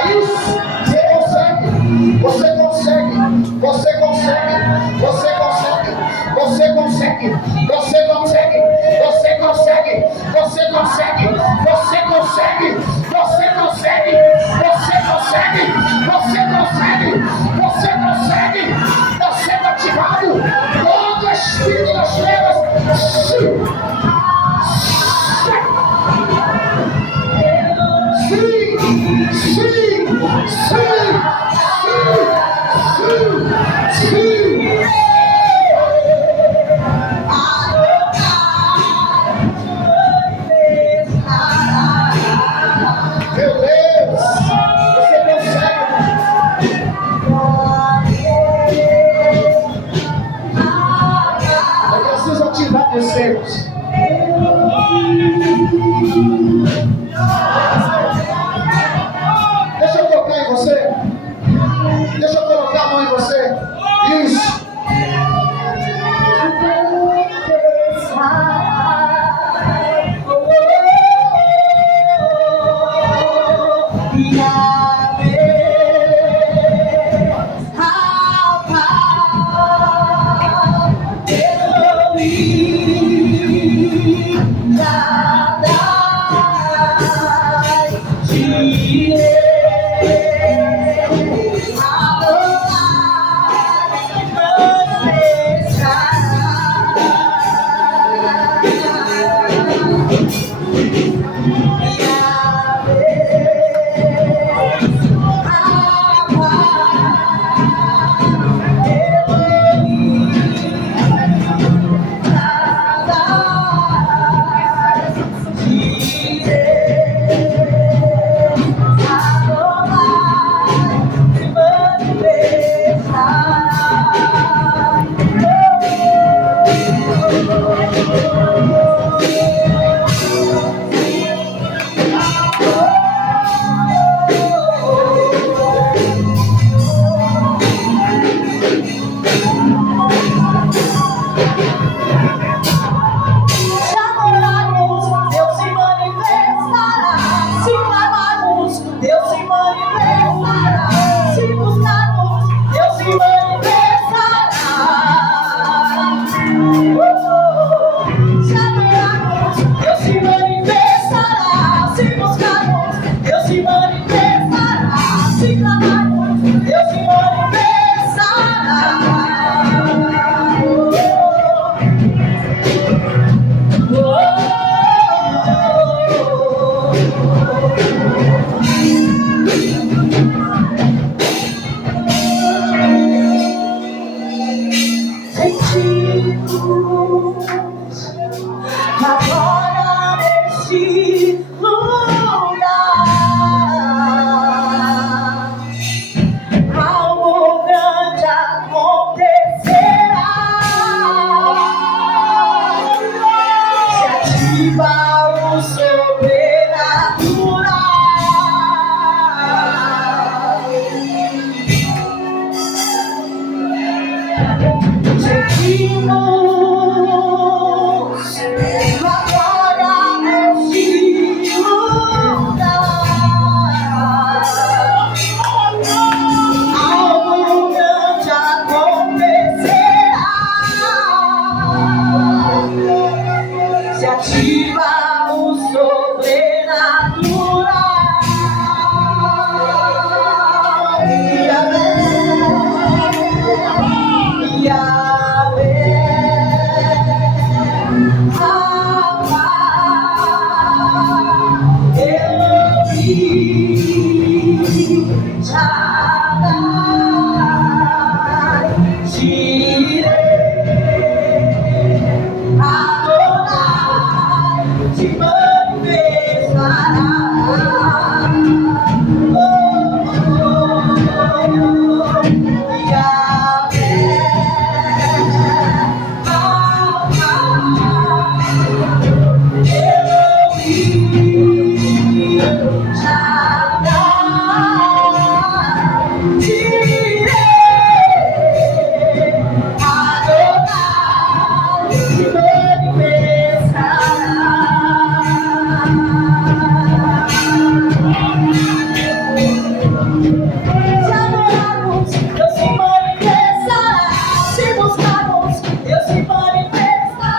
É isso. Você consegue. Você consegue. Você consegue. Você consegue. Você consegue. Você consegue. Você consegue. Você consegue. Você consegue. Você consegue. Você consegue. Você consegue. Está sendo ativado todo o espírito das trevas. Sim. Sim.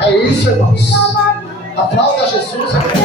É isso, irmãos. Aplauda Jesus.